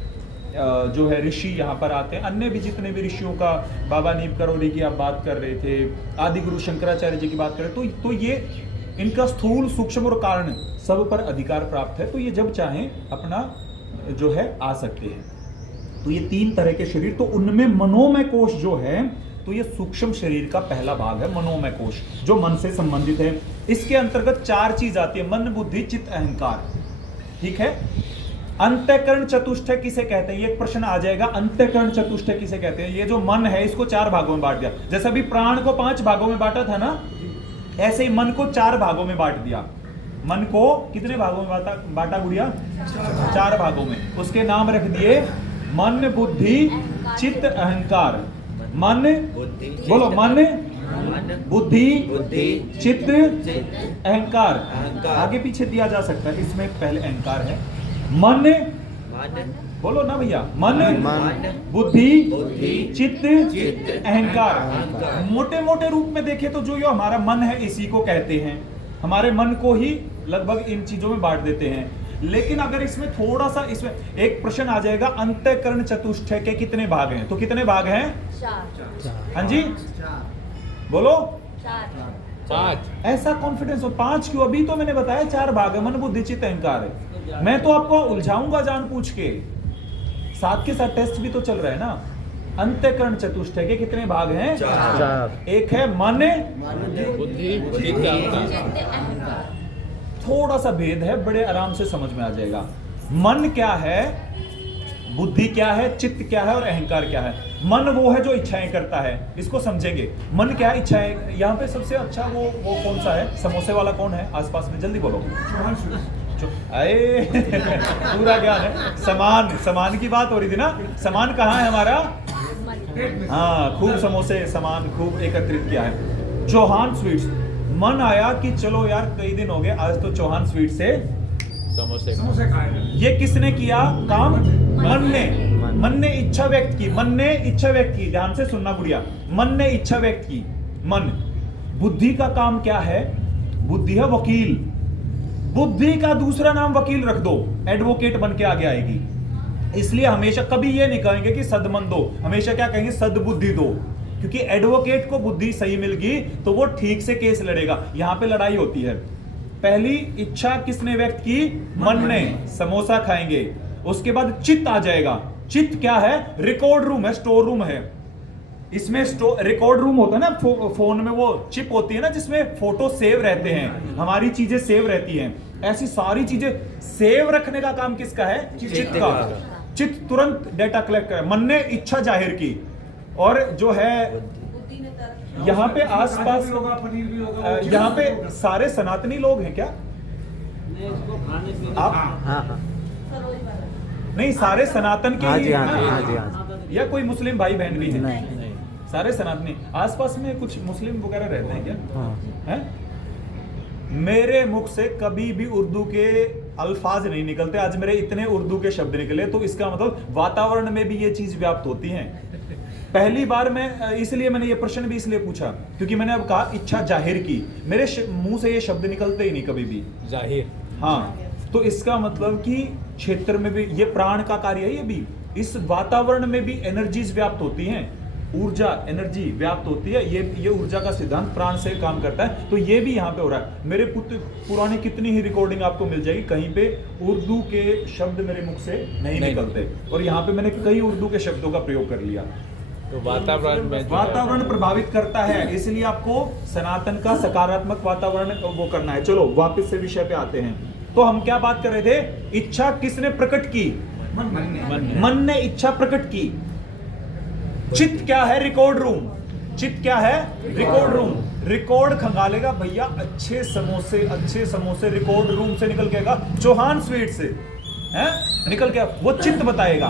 जो है ऋषि यहाँ पर आते हैं। अन्य भी जितने भी ऋषियों का, बाबा नीम करोली की आप बात कर रहे थे, आदि गुरु शंकराचार्य जी की बात कर रहे तो ये इनका स्थूल, सूक्ष्म और कारण सब पर अधिकार प्राप्त है। तो ये जब चाहें अपना जो है आ सकते हैं। तो ये 3 तरह के शरीर। तो उनमें मनोमय कोश जो है, तो ये सूक्ष्म शरीर का पहला भाग है मनोमय कोश, जो मन से संबंधित है। इसके अंतर्गत 4 चीज आती है, मन, बुद्धि, चित्त, अहंकार। ठीक है। अंतःकरण चतुष्टय किसे कहते हैं? ये एक प्रश्न आ जाएगा, अंतःकरण चतुष्टय किसे कहते हैं? ये जो मन है इसको 4 भागों में बांट दिया। जैसे अभी प्राण को 5 भागों में बांटा था ना, ऐसे ही मन को 4 भागों में बांट दिया। मन को कितने भागों में बांटा गुड़िया? 4 भागों में। उसके नाम रख दिए मन, बुद्धि, चित्त, अहंकार। मन, बुद्धि, बोलो मन, मन, बुद्धि, बुद्धि, चित्त, अहंकार। अहंकार। आगे पीछे दिया जा सकता है, इसमें पहले अहंकार है। मन, मन, बोलो ना भैया, मन, मन, बुद्धि, बुद्धि, चित्त, चित्त, अहंकार। अहंकार। मोटे मोटे रूप में देखें तो जो ये हमारा मन है इसी को कहते हैं। हमारे मन को ही लगभग इन चीजों में बांट देते हैं। लेकिन अगर इसमें थोड़ा सा, इसमें एक प्रश्न आ जाएगा, अंतःकरण चतुष्टय के कितने भाग हैं? तो कितने भाग हैं? 4 हाँ जी, बोलो। 4 ऐसा कॉन्फिडेंस हो? 5 क्यों? अभी तो मैंने बताया 4 भाग है, मन, बुद्धि, चित्त, अहंकार है। मैं तो आपको उलझाऊंगा जान पूछ के, साथ के साथ टेस्ट भी तो चल रहा है ना। अंतःकरण चतुष्टय के कितने भाग हैं? 4। एक है मन, बुद्धि, चित्त अहंकार। थोड़ा सा भेद है, बड़े आराम से समझ में आ जाएगा। मन क्या है, बुद्धि क्या है, चित्त क्या है और अहंकार क्या है। मन वो है जो इच्छाएं करता है, इसको समझेंगे। मन क्या है? इच्छाएं। यहाँ पे सबसे अच्छा वो कौन सा है? समोसे वाला कौन है आसपास में? जल्दी बोलो। अरे पूरा ज्ञान है। समान की बात हो रही थी ना। समान कहाँ है हमारा? हाँ, खूब समोसे सामान खूब एकत्रित किया है। चौहान स्वीट्स। मन आया कि चलो यार कई दिन हो गए, आज तो चौहान स्वीट से समोसे खाएंगे। ये किसने किया काम? मन ने इच्छा व्यक्त की। मन ने इच्छा व्यक्त की, ध्यान से सुनना गुड़िया। मन ने इच्छा व्यक्त की। मन। बुद्धि का काम क्या है? बुद्धि है वकील। बुद्धि का दूसरा नाम वकील रख दो, एडवोकेट बन के आगे आएगी। इसलिए हमेशा कभी ये नहीं कहेंगे कि सदमन दो, हमेशा क्या कहेंगे? सद्बुद्धि दो। क्योंकि एडवोकेट को बुद्धि सही मिल गई तो वो ठीक से केस लड़ेगा। यहां पे लड़ाई होती है। पहली इच्छा किसने व्यक्त की? मन ने, समोसा खाएंगे। उसके बाद चित्त आ जाएगा। चित्त क्या है? रिकॉर्ड रूम है, स्टोर रूम है। इसमें रिकॉर्ड रूम होता है ना, फोन में वो चिप होती है ना जिसमें फोटो सेव रहते हैं, हमारी चीजें सेव रहती हैं। ऐसी सारी चीजें सेव रखने का काम किसका है? चित्त का। चित्त तुरंत डेटा कलेक्ट करे। मन ने इच्छा जाहिर की। और जो है बुद्धि ने तर्क यहाँ पे आसपास, यहाँ पे सारे सनातनी लोग हैं क्या? आप? सरोज वाला। नहीं, सारे सनातन के ही हैं ना? हाँ जी। या कोई मुस्लिम भाई बहन भी है? नहीं। सारे सनातनी। आसपास में कुछ मुस्लिम वगैरह रहते हैं क्या? हैं? मेरे मुख से कभी भी उर्दू के अल्फाज नहीं निकलते। आज मेरे इतने उर्दू के शब्द निकले, तो इसका मतलब वातावरण में भी ये चीज व्याप्त होती है। पहली बार मैं, इसलिए मैंने ये प्रश्न भी इसलिए पूछा क्योंकि मैंने अब कहा इच्छा जाहिर की। मेरे मुंह से ये शब्द निकलते ही नहीं कभी भी जाहिर। हाँ, तो इसका मतलब कि क्षेत्र में भी ये प्राण का कार्य है। ये भी इस वातावरण में भी एनर्जीज व्याप्त होती हैं, ऊर्जा एनर्जी व्याप्त होती है। ये ऊर्जा का सिद्धांत प्राण से काम करता है। तो ये भी यहाँ पे हो रहा है। मेरे पुराने कितनी ही रिकॉर्डिंग आपको मिल जाएगी, कहीं पे उर्दू के शब्द मेरे मुख से नहीं निकलते। और यहाँ पे मैंने कई उर्दू के शब्दों का प्रयोग कर लिया। तो वातावरण प्रभावित करता है, इसलिए आपको सनातन का सकारात्मक वातावरण वो करना है। चलो वापस से विषय पे आते हैं। तो हम क्या बात कर रहे थे? इच्छा किसने प्रकट की? मन ने इच्छा प्रकट की। चित्त क्या है? Record room. चित्त क्या है? Record room. रिकॉर्ड खंगालेगा भैया, अच्छे समोसे रिकॉर्ड रूम से निकल के आएगा, चौहान स्वीट से हैं निकल के वो चित्त बताएगा।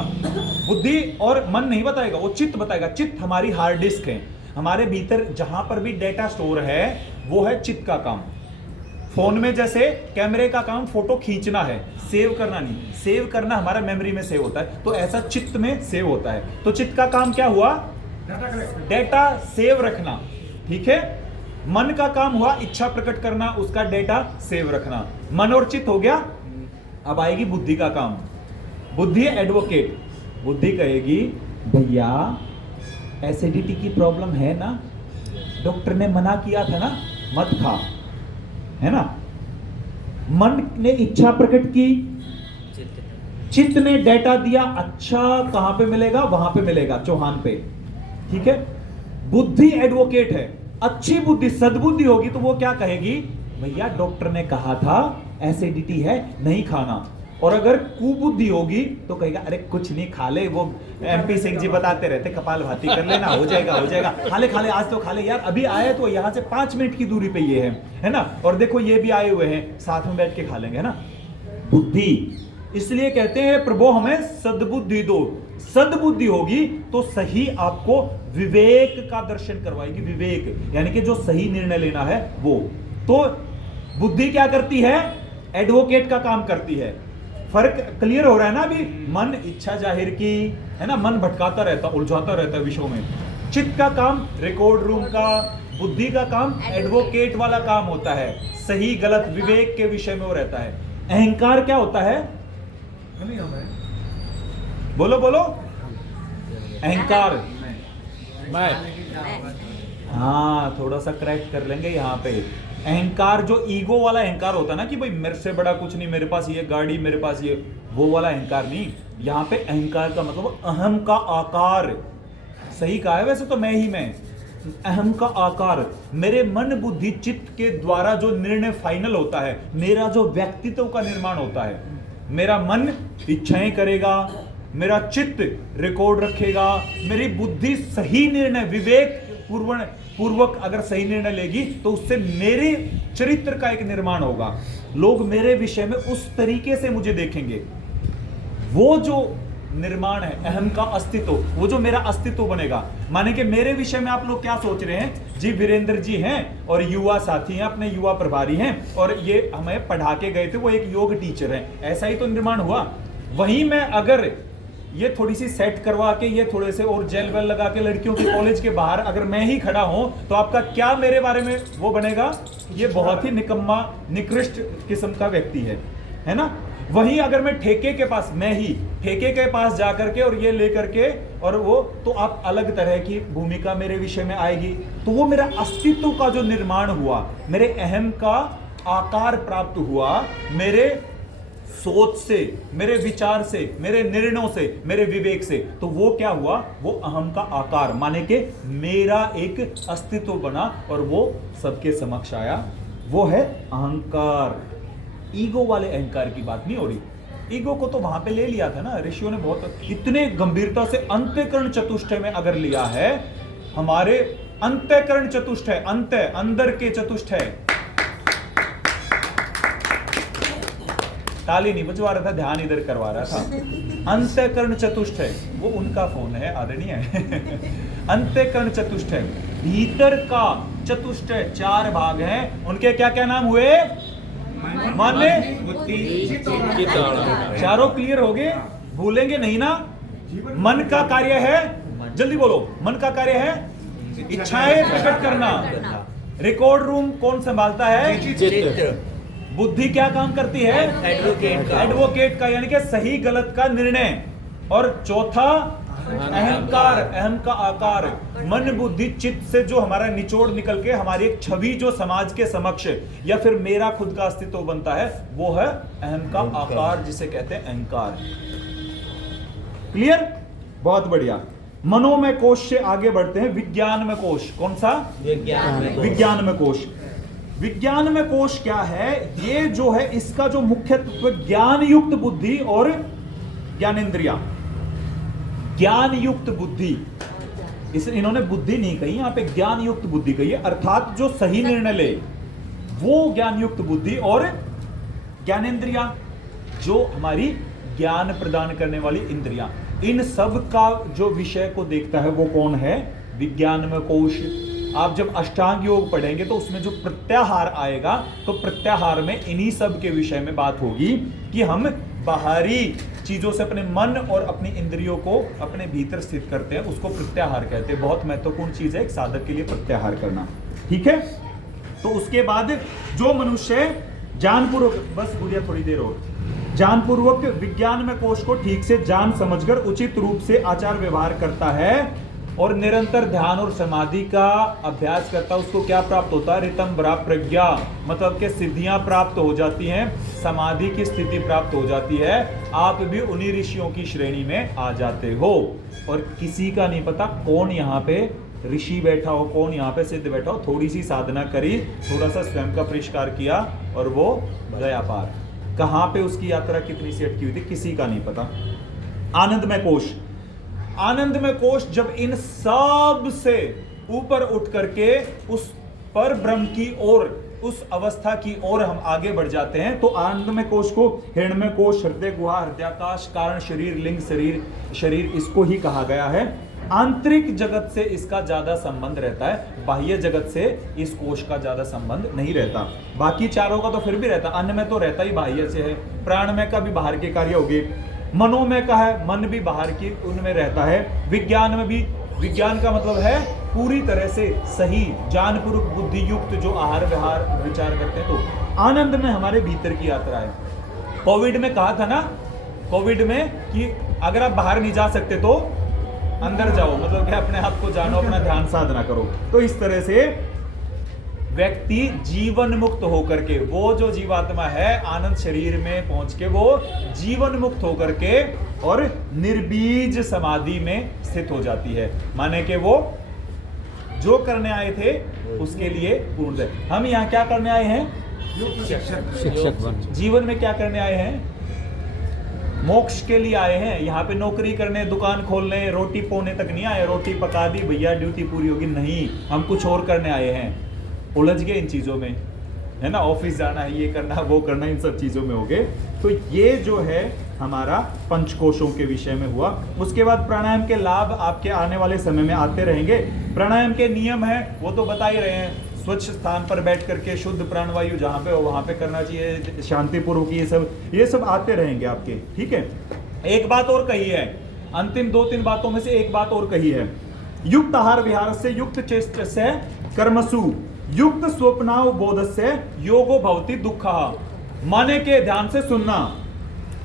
बुद्धि और मन नहीं बताएगा, वो चित्त बताएगा। चित्त हमारी हार्ड डिस्क है। हमारे भीतर जहां पर भी डेटा स्टोर है वो है चित्त का काम। फोन में जैसे कैमरे का काम फोटो खींचना है, सेव करना नहीं। सेव करना हमारा मेमोरी में सेव होता है, तो ऐसा चित्त में सेव होता है। तो चित्त का काम क्या हुआ? डेटा सेव रखना। ठीक है। मन का काम हुआ इच्छा प्रकट करना, उसका डेटा सेव रखना। मन और चित्त हो गया। अब आएगी बुद्धि का काम। बुद्धि एडवोकेट। बुद्धि कहेगी भैया एसिडिटी की प्रॉब्लम है ना, डॉक्टर ने मना किया था ना, मत खा, है ना। मन ने इच्छा प्रकट की, चित्त ने डेटा दिया, अच्छा कहां पे मिलेगा? वहां पे मिलेगा, चौहान पे। ठीक है। बुद्धि एडवोकेट है। अच्छी बुद्धि, सद्बुद्धि होगी तो वो क्या कहेगी? भैया डॉक्टर ने कहा था एसिडिटी है, नहीं खाना। और अगर कुबुद्धि होगी तो कहेगा अरे कुछ नहीं, खा ले, वो MP सिंह जी बताते रहते कपाल भाती कर लेना, हो जाएगा, खा ले आज तो खा ले यार, अभी आए तो यहाँ से 5 मिनट की दूरी पे ये है ना, और देखो ये भी आए हुए हैं, साथ में बैठ के खा लेंगे, है ना। बुद्धि, इसलिए कहते हैं प्रभु हमें सद्बुद्धि दो। सद्बुद्धि होगी तो सही आपको विवेक का दर्शन करवाएगी, विवेक यानी कि जो सही निर्णय लेना है वो। तो बुद्धि क्या करती है? एडवोकेट का काम करती है। फर्क क्लियर हो रहा है ना अभी? मन इच्छा जाहिर की, है ना, मन भटकाता रहता, उलझाता रहता विषयों में। चित्त का काम रिकॉर्ड रूम का, बुद्धि का काम एडवोकेट वाला काम होता है, सही गलत विवेक के विषय में वो रहता है। अहंकार क्या होता है? बोलो बोलो, अहंकार। मैं हाँ, थोड़ा सा करेक्ट कर लेंगे यहाँ पे। अहंकार जो ईगो वाला अहंकार होता है ना कि भाई मेरे से बड़ा कुछ नहीं, मेरे पास ये गाड़ी, मेरे पास ये, वो वाला अहंकार नहीं। यहाँ पे अहंकार का मतलब अहम का आकार। सही कहा है वैसे तो, मैं ही मैं। अहम का आकार, मेरे मन बुद्धि चित्त के द्वारा जो निर्णय फाइनल होता है, मेरा जो व्यक्तित्व का निर्माण होता है। मेरा मन इच्छाएं करेगा, मेरा चित्त रिकॉर्ड रखेगा, मेरी बुद्धि सही निर्णय विवेक पूर्वक अगर सही निर्णय लेगी तो उससे मेरे चरित्र का एक निर्माण होगा। लोग मेरे विषय में उस तरीके से मुझे देखेंगे। वो जो निर्माण है अहम का अस्तित्व, वो जो मेरा अस्तित्व बनेगा। माने कि मेरे विषय में आप लोग क्या सोच रहे हैं जी? वीरेंद्र जी हैं और युवा साथी हैं, अपने युवा प्रभारी हैं, और ये हमें पढ़ा के गए थे, वो एक योग टीचर हैं। ऐसा ही तो निर्माण हुआ। वहीं मैं अगर ये थोड़ी सी सेट करवा के, ये थोड़े से और जेल वेल लगा के लड़कियों के कॉलेज के बाहर अगर मैं ही खड़ा हूं तो आपका क्या मेरे बारे में वो बनेगा? ये बहुत ही निकम्मा निकृष्ट किस्म का व्यक्ति है ना। वहीं अगर मैं ठेके के पास, मैं ही ठेके के पास जाकर के और ये लेकर के और वो, तो आप अलग तरह की भूमिका मेरे विषय में आएगी। तो वो मेरा अस्तित्व का जो निर्माण हुआ, मेरे अहम का आकार प्राप्त हुआ, मेरे सोच से, मेरे विचार से, मेरे निर्णयों से, मेरे विवेक से, तो वो क्या हुआ? वो अहम का आकार, माने कि मेरा एक अस्तित्व बना और वो सबके समक्ष आया। वो है अहंकार। ईगो वाले अहंकार की बात नहीं हो रही। ईगो को तो वहां पे ले लिया था ना ऋषियों ने, बहुत इतने गंभीरता से। अंतःकरण चतुष्टय में अगर लिया है, हमारे अंतःकरण चतुष्टय, अंदर के चतुष्टय, ताली नहीं बजवा रहा था, ध्यान इधर करवा रहा था। अंतःकरण चतुष्टय वो उनका फोन है, आदरणीय अंतःकरण चतुष्टय, भीतर का चतुष्टय, 4 भाग हैं उनके। क्या क्या नाम हुए? मन, बुद्धि, चारों क्लियर हो गए? भूलेंगे नहीं ना? मन का कार्य है, जल्दी बोलो, मन का कार्य है इच्छाएं प्रकट करना। रिकॉर्ड रूम कौन संभालता है? चित्त। बुद्धि क्या काम करती है? एडवोकेट का, यानी कि सही गलत का निर्णय। और चौथा अहंकार, अहम का आकार। मन बुद्धि चित्त से जो हमारा निचोड़ निकल के हमारी एक छवि जो समाज के समक्ष या फिर मेरा खुद का अस्तित्व बनता है, वो है अहम का आकार, जिसे कहते हैं अहंकार। क्लियर? बहुत बढ़िया। मनोमय कोश से आगे बढ़ते हैं विज्ञानमय कोश। कौन सा? विज्ञानमय कोश। विज्ञानमय कोश क्या है? ये जो है इसका जो मुख्य तत्व ज्ञान युक्त बुद्धि और ज्ञानेंद्रिया। ज्ञान युक्त बुद्धि, इन्होंने बुद्धि नहीं कही, यहां पे ज्ञान युक्त बुद्धि कही है, अर्थात जो सही निर्णय ले वो ज्ञान युक्त बुद्धि, और ज्ञानेंद्रिया जो हमारी ज्ञान प्रदान करने वाली इंद्रियां। इन सब का जो विषय को देखता है वो कौन है? विज्ञानमय कोश। आप जब अष्टांग योग पढ़ेंगे तो उसमें जो प्रत्याहार आएगा, तो प्रत्याहार में इन्हीं सब के विषय में बात होगी कि हम बाहरी चीजों से अपने मन और अपनी इंद्रियों को अपने भीतर स्थित करते हैं, उसको प्रत्याहार कहते हैं। बहुत महत्वपूर्ण चीज है एक साधक के लिए प्रत्याहार करना। ठीक है? तो उसके बाद जो मनुष्य जानपूर्वक, बस गुड़िया थोड़ी देर और, जानपूर्वक विज्ञानमय कोश को ठीक से जान समझकर उचित रूप से आचार व्यवहार करता है और निरंतर ध्यान और समाधि का अभ्यास करता है, उसको क्या प्राप्त होता है? ऋतंभरा प्रज्ञा, मतलब कि सिद्धियां प्राप्त हो जाती हैं, समाधि की स्थिति प्राप्त हो जाती है। आप भी उन्हीं ऋषियों की श्रेणी में आ जाते हो। और किसी का नहीं पता कौन यहाँ पे ऋषि बैठा हो, कौन यहाँ पे सिद्ध बैठा हो। थोड़ी सी साधना करी, थोड़ा सा स्वयं का परिष्कार किया और वो गया पार। कहां पे उसकी यात्रा कितनी से अटकी हुई थी किसी का नहीं पता। आनंदमय कोश, आनंदमय कोश जब इन सब से ऊपर उठ करके उस पर ब्रह्म की ओर, उस अवस्था की ओर हम आगे बढ़ जाते हैं, तो आनंदमय कोश को हिरण्यमय कोश, हृदय गुहा, हृदयाकाश, कारण शरीर, लिंग शरीर इसको ही कहा गया है। आंतरिक जगत से इसका ज्यादा संबंध रहता है, बाह्य जगत से इस कोश का ज्यादा संबंध नहीं रहता। बाकी चारों का तो फिर भी रहता, अन्न में तो रहता ही बाह्य से है, प्राणमय का भी बाहर के कार्य हो गए, मनोमय का है, मन भी बाहर की उनमें रहता है, विज्ञान में भी, विज्ञान का मतलब है पूरी तरह से सही ज्ञानपूर्वक बुद्धि युक्त जो आहार विहार विचार करते हैं। तो आनंद में हमारे भीतर की यात्रा है। कोविड में कहा था ना, कोविड में कि अगर आप बाहर नहीं जा सकते तो अंदर जाओ, मतलब कि अपने आप को जानो, अपना ध्यान साधना करो। तो इस तरह से व्यक्ति जीवन मुक्त होकर के, वो जो जीवात्मा है आनंद शरीर में पहुंच के वो जीवन मुक्त होकर के और निर्बीज समाधि में स्थित हो जाती है। माने कि वो जो करने आए थे उसके लिए पूर्ण। हम यहाँ क्या करने आए हैं? शिक्षक जीवन में क्या करने आए हैं? मोक्ष के लिए आए हैं। यहाँ पे नौकरी करने, दुकान खोलने, रोटी पोने तक नहीं आए, रोटी पका दी भैया ड्यूटी पूरी होगी, नहीं, हम कुछ और करने आए हैं। उलझ गए इन चीजों में, है ना, ऑफिस जाना है, ये करना, वो करना, इन सब चीजों में हो गए। तो ये जो है हमारा पंचकोशों के विषय में हुआ। उसके बाद प्राणायाम के लाभ आपके आने वाले समय में आते रहेंगे। प्राणायाम के नियम है वो तो बता ही रहे हैं, स्वच्छ स्थान पर बैठ करके शुद्ध प्राणवायु जहाँ पे हो वहाँ पे करना चाहिए, शांतिपूर्वक, ये सब आते रहेंगे आपके, ठीक है। एक बात और कही है, अंतिम 2-3 बातों में से एक बात और कही है, युक्त आहार विहार से युक्त चेष्ट से कर्मसु युक्त स्वप्नाव बोध से योगो भवति दुखा। माने के ध्यान से सुनना,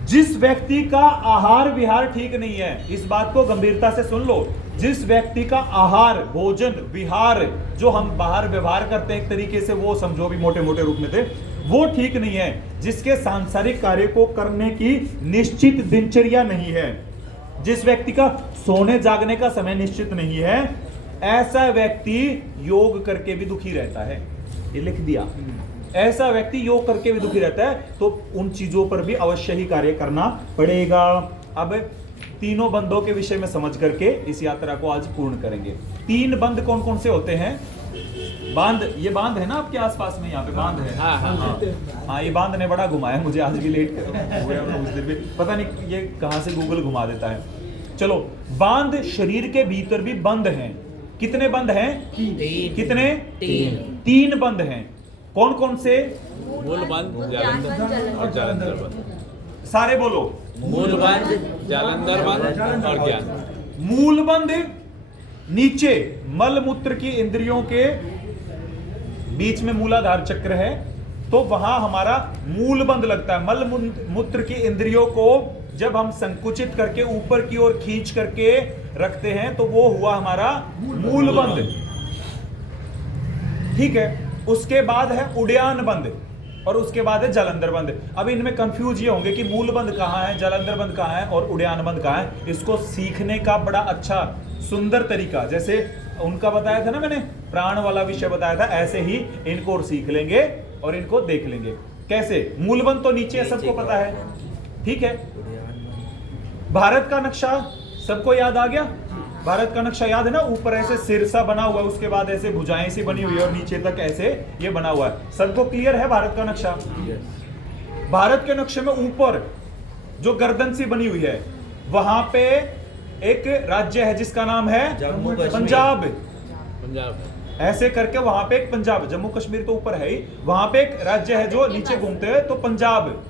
जिस व्यक्ति का आहार विहार ठीक नहीं है, इस बात को गंभीरता से सुन लो, जिस व्यक्ति का आहार, भोजन, विहार जो हम बाहर व्यवहार करते हैं एक तरीके से, वो समझो भी मोटे मोटे रूप में थे, वो ठीक नहीं है, जिसके सांसारिक कार्य को करने की निश्चित दिनचर्या नहीं है, जिस व्यक्ति का सोने जागने का समय निश्चित नहीं है, ऐसा व्यक्ति योग करके भी दुखी रहता है। ये लिख दिया, ऐसा व्यक्ति योग करके भी दुखी रहता है। तो उन चीजों पर भी अवश्य ही कार्य करना पड़ेगा। अब तीनों बंधों के विषय में समझ करके इस यात्रा को आज पूर्ण करेंगे। 3 बंध कौन कौन से होते हैं? बांध, ये बांध है ना आपके आसपास में, यहाँ पे बांध है। हाँ, ये बांध ने बड़ा घुमाया मुझे, आज भी लेट हो गया मैं उस दिन भी, पता नहीं ये कहाँ से गूगल घुमा देता है। चलो, बांध शरीर के भीतर भी बंध हैं। कितने बंध हैं? 3। कितने? 3 बंध हैं। कौन कौन से? मूल बंध, जालंधर और जालंधर बंध। सारे बोलो। मूल बंध, जालंधर बंध और ज्ञान। मूल बंध नीचे मल मूत्र की इंद्रियों के बीच में मूलाधार चक्र है, तो वहां हमारा मूल बंध लगता है। मल मूत्र की इंद्रियों को जब हम संकुचित करके ऊपर की ओर खींच करके रखते हैं तो वो हुआ हमारा मूल बंध, ठीक है। उसके बाद है उड्यान बंध और उसके बाद है जालंधर बंध। अब इनमें कंफ्यूज ये होंगे कि मूल बंध कहाँ है, जालंधर बंध कहाँ है और उड्यान बंध कहाँ है। इसको सीखने का बड़ा अच्छा सुंदर तरीका, जैसे उनका बताया था ना मैंने, प्राण वाला विषय बताया था, ऐसे ही इनको और सीख लेंगे और इनको देख लेंगे। कैसे? मूल बंध तो नीचे है, सबको पता है, ठीक है। भारत का नक्शा सबको याद आ गया? भारत का नक्शा याद है ना, ऊपर ऐसे सिर सा बना हुआ है, उसके बाद ऐसे भुजाएं सी बनी हुई है और नीचे तक ऐसे ये बना हुआ है। सबको क्लियर है भारत का नक्शा? भारत के नक्शे में ऊपर जो गर्दन सी बनी हुई है, वहां पे एक राज्य है जिसका नाम है पंजाब। ऐसे करके वहां पे एक पंजाब, जम्मू कश्मीर तो ऊपर है ही, वहां पे एक राज्य है जो नीचे घूमते हैं तो पंजाब।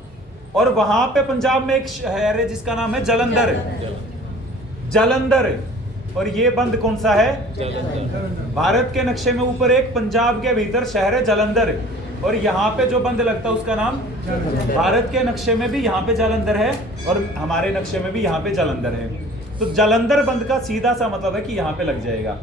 और वहां पे पंजाब में एक शहर है जिसका नाम है जालंधर। जालंधर। और ये बंध कौन सा है? भारत के नक्शे में ऊपर एक पंजाब के भीतर शहर है जालंधर, और यहाँ पे जो बंध लगता है उसका नाम, भारत के नक्शे में भी यहाँ पे जालंधर है और हमारे नक्शे में भी यहाँ पे जालंधर है। तो जालंधर बंध का सीधा सा मतलब है कि यहाँ पे लग जाएगा,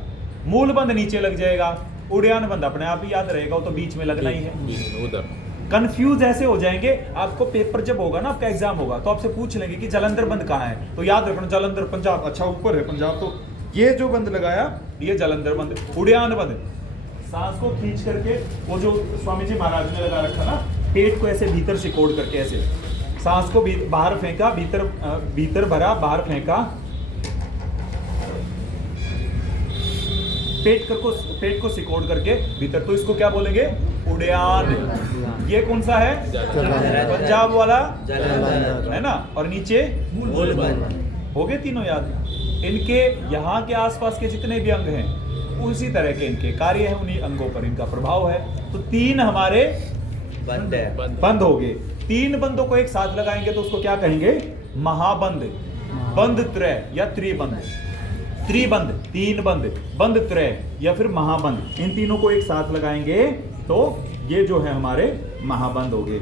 मूल बंध नीचे लग जाएगा, उड्यान बंध अपने आप ही याद रहेगा, वो तो बीच में लगना ही है। उधर कंफ्यूज ऐसे हो जाएंगे, आपको पेपर जब होगा ना, आपका एग्जाम होगा, तो आपसे पूछ लेंगे कि जालंधर बंध कहाँ है, तो याद रखना जालंधर पंजाब, अच्छा ऊपर है पंजाब, तो ये जो बंध लगाया ये जालंधर बंध। उड्यान बंध, सांस को खींच करके, वो जो स्वामी जी महाराज ने लगा रखा ना, पेट को ऐसे भीतर से कोड करके ऐसे सांस को बाहर फेंका, भीतर भरा, बाहर फेंका। पेट को सिकोड़ करके भीतर, तो इसको क्या बोलेंगे? उड़ान। ये कौन सा है? पंजाब वाला है ना। और नीचे हो गए तीनों याद। इनके यहाँ के आसपास के जितने भी अंग हैं उसी तरह के इनके कार्य है, उन्हीं अंगों पर इनका प्रभाव है। तो 3 हमारे बंद हो गए। 3 बंदों को एक साथ लगाएंगे तो उसको क्या कहेंगे? महाबंद, बंद त्रय या त्रिबंध। त्रिबंध 3 बंद, बंद त्रय या फिर महाबंद, इन तीनों को एक साथ लगाएंगे तो ये जो है हमारे महाबंद हो गए।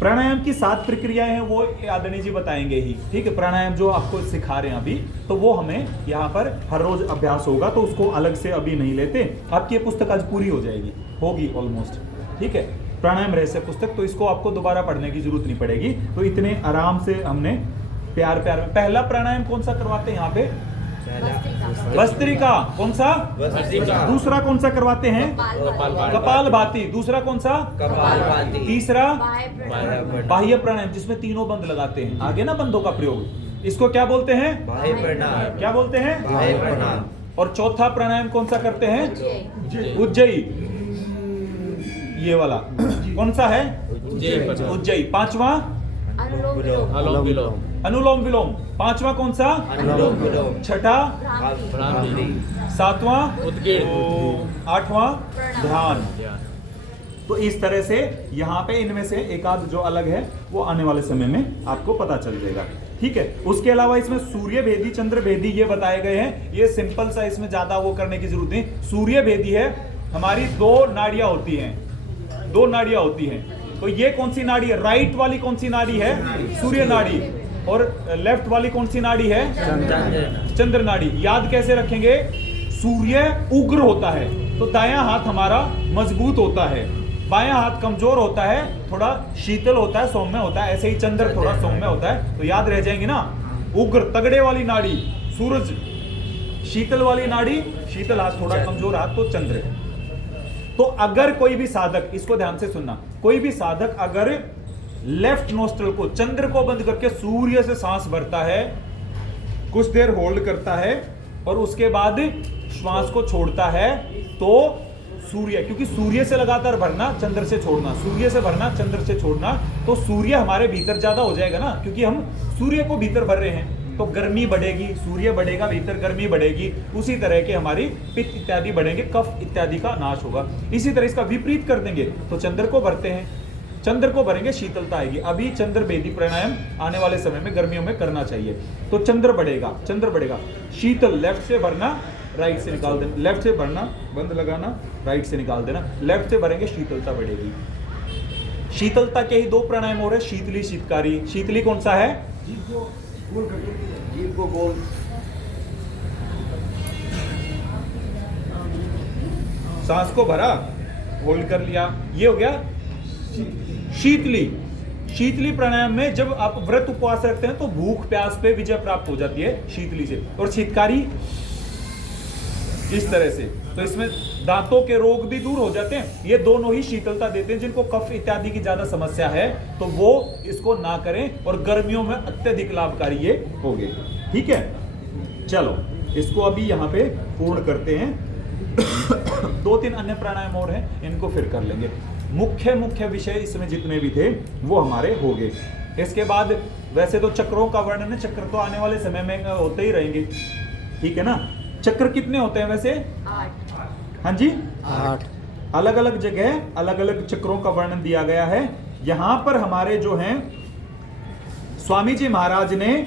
प्राणायाम की 7 प्रक्रियाएं हैं, वो आदरणीय जी बताएंगे ही। ठीक है, प्राणायाम जो आपको सिखा रहे हैं अभी, तो वो हमें यहाँ पर हर रोज अभ्यास होगा, तो उसको अलग से अभी नहीं लेते। आपकी ये पुस्तक आज पूरी हो जाएगी, होगी ऑलमोस्ट। ठीक है, प्राणायाम रहस्य पुस्तक, तो इसको आपको दोबारा पढ़ने की जरूरत नहीं पड़ेगी। तो इतने आराम से हमने प्यार में। पहला प्राणायाम कौन सा करवाते हैं यहाँ पे? भस्त्रिका। कौन सा? दूसरा कौन सा करवाते हैं? कपालभाति। दूसरा कौन सा? तीसरा बाह्य प्राणायाम, जिसमें तीनों बंद लगाते हैं। आगे ना बंदों का प्रयोग, इसको क्या बोलते हैं? क्या बोलते हैं? और चौथा प्राणायाम कौन सा करते हैं? उज्जयी। ये वाला कौन सा है? उज्जयी। 5वां अनुलोम विलोम। 5वां कौन सा? छठा 7वां 8वां ध्यान। तो इस तरह से यहाँ पे इनमें से एक आध जो अलग है वो आने वाले समय में आपको पता चल जाएगा। ठीक है, उसके अलावा इसमें सूर्य भेदी, चंद्र भेदी ये बताए गए हैं। ये सिंपल सा, इसमें ज्यादा वो करने की जरूरत नहीं। सूर्य भेदी है हमारी 2 नाड़ियां होती हैं, 2 नाड़ियां होती हैं। तो ये कौन सी नाड़ी है? राइट वाली कौन सी नाड़ी है? सूर्य नाड़ी। और लेफ्ट वाली कौन सी नाड़ी है? चंद्र नाड़ी। याद कैसे रखेंगे? सूर्य उग्र होता है तो दायां हाथ हमारा मजबूत होता है, बायां हाथ कमजोर होता है, थोड़ा शीतल होता है, सौम्य होता है। ऐसे ही चंद्र थोड़ा सौम्य होता है। तो याद रह जाएंगे ना, उग्र तगड़े वाली नाड़ी सूरज, शीतल वाली नाड़ी शीतल हाथ, थोड़ा कमजोर हाथ तो चंद्र। तो अगर कोई भी साधक, इसको ध्यान से सुनना, कोई भी साधक अगर लेफ्ट नोस्ट्रल को, चंद्र को बंद करके सूर्य से सांस भरता है, कुछ देर होल्ड करता है और उसके बाद श्वास को छोड़ता है, तो सूर्य, क्योंकि सूर्य से लगातार भरना, चंद्र से छोड़ना, सूर्य से भरना, चंद्र से छोड़ना, तो सूर्य हमारे भीतर ज्यादा हो जाएगा ना, क्योंकि हम सूर्य को भीतर भर रहे हैं, तो गर्मी बढ़ेगी, सूर्य बढ़ेगा भीतर, गर्मी बढ़ेगी। उसी तरह के हमारी पित्त इत्यादि बढ़ेंगे, कफ इत्यादि का नाश होगा। इसी तरह इसका विपरीत कर देंगे तो चंद्र को भरते हैं, चंद्र को भरेंगे, शीतलता आएगी। अभी चंद्र भेदी प्राणायाम आने वाले समय में गर्मियों में करना चाहिए। तो चंद्र बढ़ेगा, चंद्र बढ़ेगा, शीतल लेफ्ट से भरना, राइट से निकाल देना, लेफ्ट से भरना, बंद लगाना, राइट से निकाल देना, लेफ्ट से भरेंगे, शीतलता बढ़ेगी। शीतलता के ही 2 प्राणायाम हो रहे, शीतली, शीतकारी। शीतली कौन सा है? जीभ को गोल, सांस को भरा, होल्ड कर लिया, ये हो गया शीतली। शीतली प्राणायाम में जब आप व्रत उपवास रखते हैं तो भूख प्यास पे विजय प्राप्त हो जाती है शीतली से। और शीतकारी इस तरह से, तो इसमें दांतों के रोग भी दूर हो जाते हैं। ये दोनों ही शीतलता देते हैं। जिनको कफ इत्यादि की ज्यादा समस्या है तो वो इसको ना करें, और गर्मियों में अत्यधिक लाभकारी ये होंगे। ठीक है, चलो इसको अभी यहाँ पे पूर्ण करते हैं। 2-3 अन्य प्राणायाम और हैं, इनको फिर कर लेंगे। मुख्य विषय इसमें जितने भी थे वो हमारे हो गए। इसके बाद वैसे तो चक्रों का वर्णन है, चक्र तो आने वाले समय में होते ही रहेंगे। ठीक है ना। चक्र कितने होते हैं वैसे? 8। हाँ जी, 8। अलग अलग जगह अलग अलग चक्रों का वर्णन दिया गया है। यहां पर हमारे जो हैं स्वामी जी महाराज ने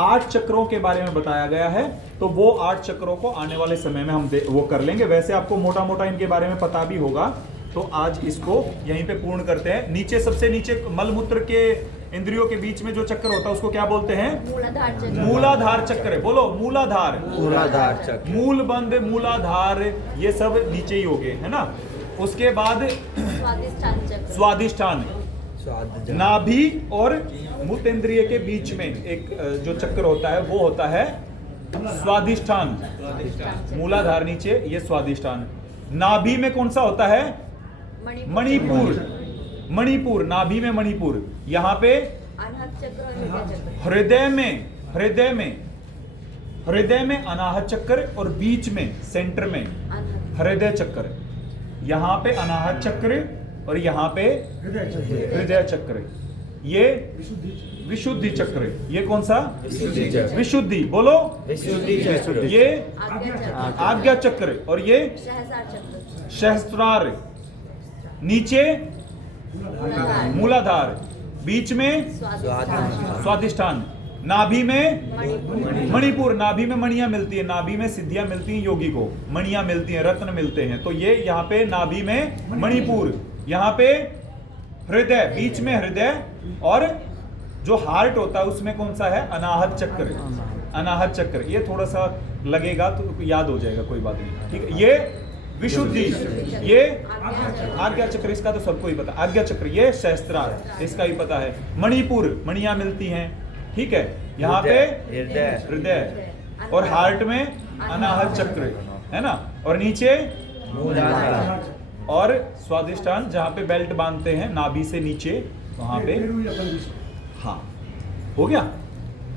8 चक्रों के बारे में बताया गया है। तो वो 8 चक्रों को आने वाले समय में हम वो कर लेंगे। वैसे आपको मोटा मोटा इनके बारे में पता भी होगा, तो आज इसको यहीं पे पूर्ण करते हैं। नीचे, सबसे नीचे मलमूत्र के इंद्रियों के बीच में जो चक्र होता है उसको क्या बोलते हैं? मूलाधार चक्र। मूलाधार चक्र। बोलो, मूलाधार। मूलाधार चक्र। मूल बंद, मूलाधार, ये सब नीचे ही हो गए, है ना। उसके बाद स्वादिष्ठान चक्र। स्वादिष्ठान, नाभि और मूत्रेंद्रिय के बीच में एक जो चक्र होता है वो होता है स्वादिष्ठान। मूलाधार नीचे, ये स्वादिष्ठान। नाभि में कौन सा होता है? मणिपुर। मणिपुर, नाभि में मणिपुर। यहाँ पे अनाहत चक्र और हृदय चक्र। हृदय में अनाहत चक्र और बीच में सेंटर में अनाहत हृदय चक्र। यहाँ पे अनाहत चक्र और यहाँ पे हृदय चक्र। ये विशुद्धि चक्र। ये कौन सा? विशुद्धि। बोलो ये आज्ञा चक्र, आज्ञा चक्र और ये सहस्रार चक्र, सहस्त्रार। नीचे मूलाधार, मूलाधार, बीच में स्वादिष्ठान, स्वादिष्ठान, नाभि में मणिपुर, मणिपुर। नाभि में मणियां मिलती है, नाभि में सिद्धियां मिलती हैं योगी को, मणियां मिलती हैं, रत्न मिलते हैं। तो ये यहाँ पे नाभि में मणिपुर, यहाँ पे हृदय, बीच में हृदय, और जो हार्ट होता है उसमें कौन सा है? अनाहत चक्र। अनाहत चक्र। ये थोड़ा सा लगेगा तो याद हो जाएगा, कोई बात नहीं, ठीक है। ये विशुद्धि, ये आज्ञा चक्र, इसका तो सबको ही पता। आज्ञा चक्र, ये सहस्त्रार, इसका ही पता है। मणिपुर, मणियां मिलती हैं, ठीक है। यहाँ पे हृदय, और हार्ट में अनाहत चक्र, है ना। और नीचे और स्वादिष्ठान, जहाँ पे बेल्ट बांधते हैं नाभि से नीचे, वहां पे। हाँ, हो गया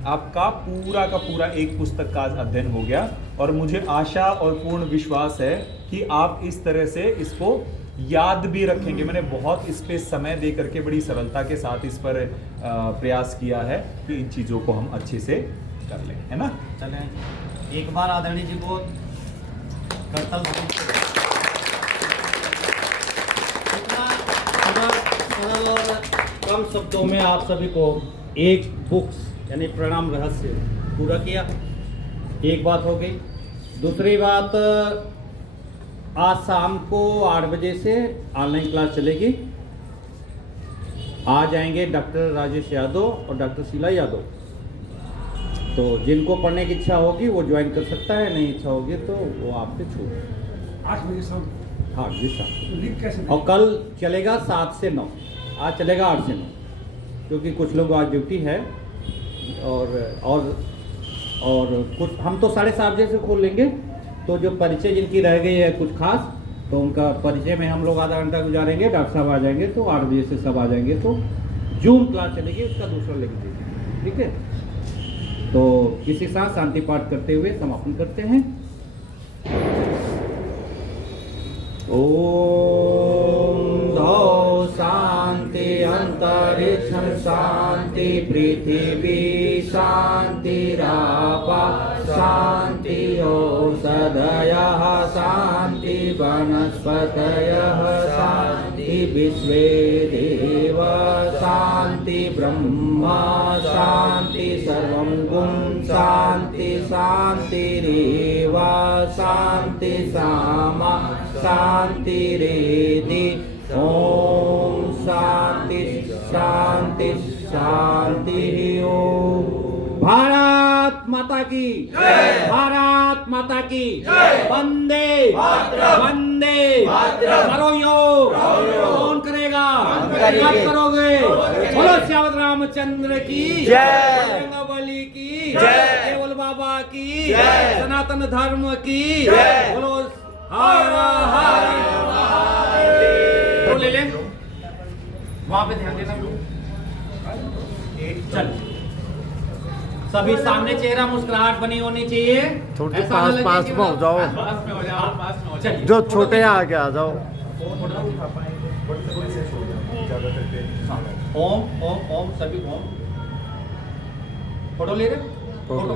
आपका पूरा का पूरा एक पुस्तक का अध्ययन हो गया। और मुझे आशा और पूर्ण विश्वास है कि आप इस तरह से इसको याद भी रखेंगे। मैंने बहुत इस पे समय दे करके बड़ी सरलता के साथ इस पर प्रयास किया है कि इन चीज़ों को हम अच्छे से कर लें, है ना। चलें एक बार आदरणीय जी को करतल इतना सरल और कम शब्दों में आप सभी को एक बुक्स यानी प्रणाम रहस्य पूरा किया। एक बात हो गई। दूसरी बात, आज शाम को 8 बजे से ऑनलाइन क्लास चलेगी। आ जाएंगे डॉक्टर राजेश यादव और डॉक्टर शीला यादव। तो जिनको पढ़ने की इच्छा होगी वो ज्वाइन कर सकता है, नहीं इच्छा होगी तो वो आपसे छूट। 8 बजे शाम, हाँ जी शाम। तो लिंक कैसे? और कल चलेगा 7 से 9, आज चलेगा 8 से 9, क्योंकि कुछ लोग आज ड्यूटी है। और कुछ हम तो 7:30 बजे से खोल लेंगे। तो जो परिचय जिनकी रह गई है कुछ खास, तो उनका परिचय में हम लोग आधा घंटा गुजारेंगे। डॉक्टर साहब आ जाएंगे तो 8 बजे से सब आ जाएंगे। तो जूम क्लास चलेगी, उसका दूसरा लिंक दीजिए, ठीक है। तो इसी साथ शांति पाठ करते हुए समापन करते हैं। ओम धौ शांति, अंतरिक्ष शांति, पृथ्वी शांति, रापा शांति, औषधयः शांति, वनस्पतयः शांति, विश्वे देव शांति, ब्रह्मा शांति, सर्वं गुं शांति, शांतिरेव शांति, सामा शांतिरेधि। ओम शांति शांति शांति। ओम। भारत माता की जय, भारत माता की जय। वंदे वंदे करो। कौन करेगा? कब करोगे? बोलो श्याम रामचंद्र की जय, बली की जय, केवल बाबा की जय, सनातन धर्म की जय। बोलो हर हर महादेव। ले ले, वहां पे ध्यान देना। चल, सभी सामने चेहरा मुस्कुराहट बनी होनी चाहिए। थोड़ी पास में हो जाओ, पास में हो जाओ। जो छोटे आगे आ जाओ। ओम ओम ओम, सभी ओम। फोटो ले रहे? फोटो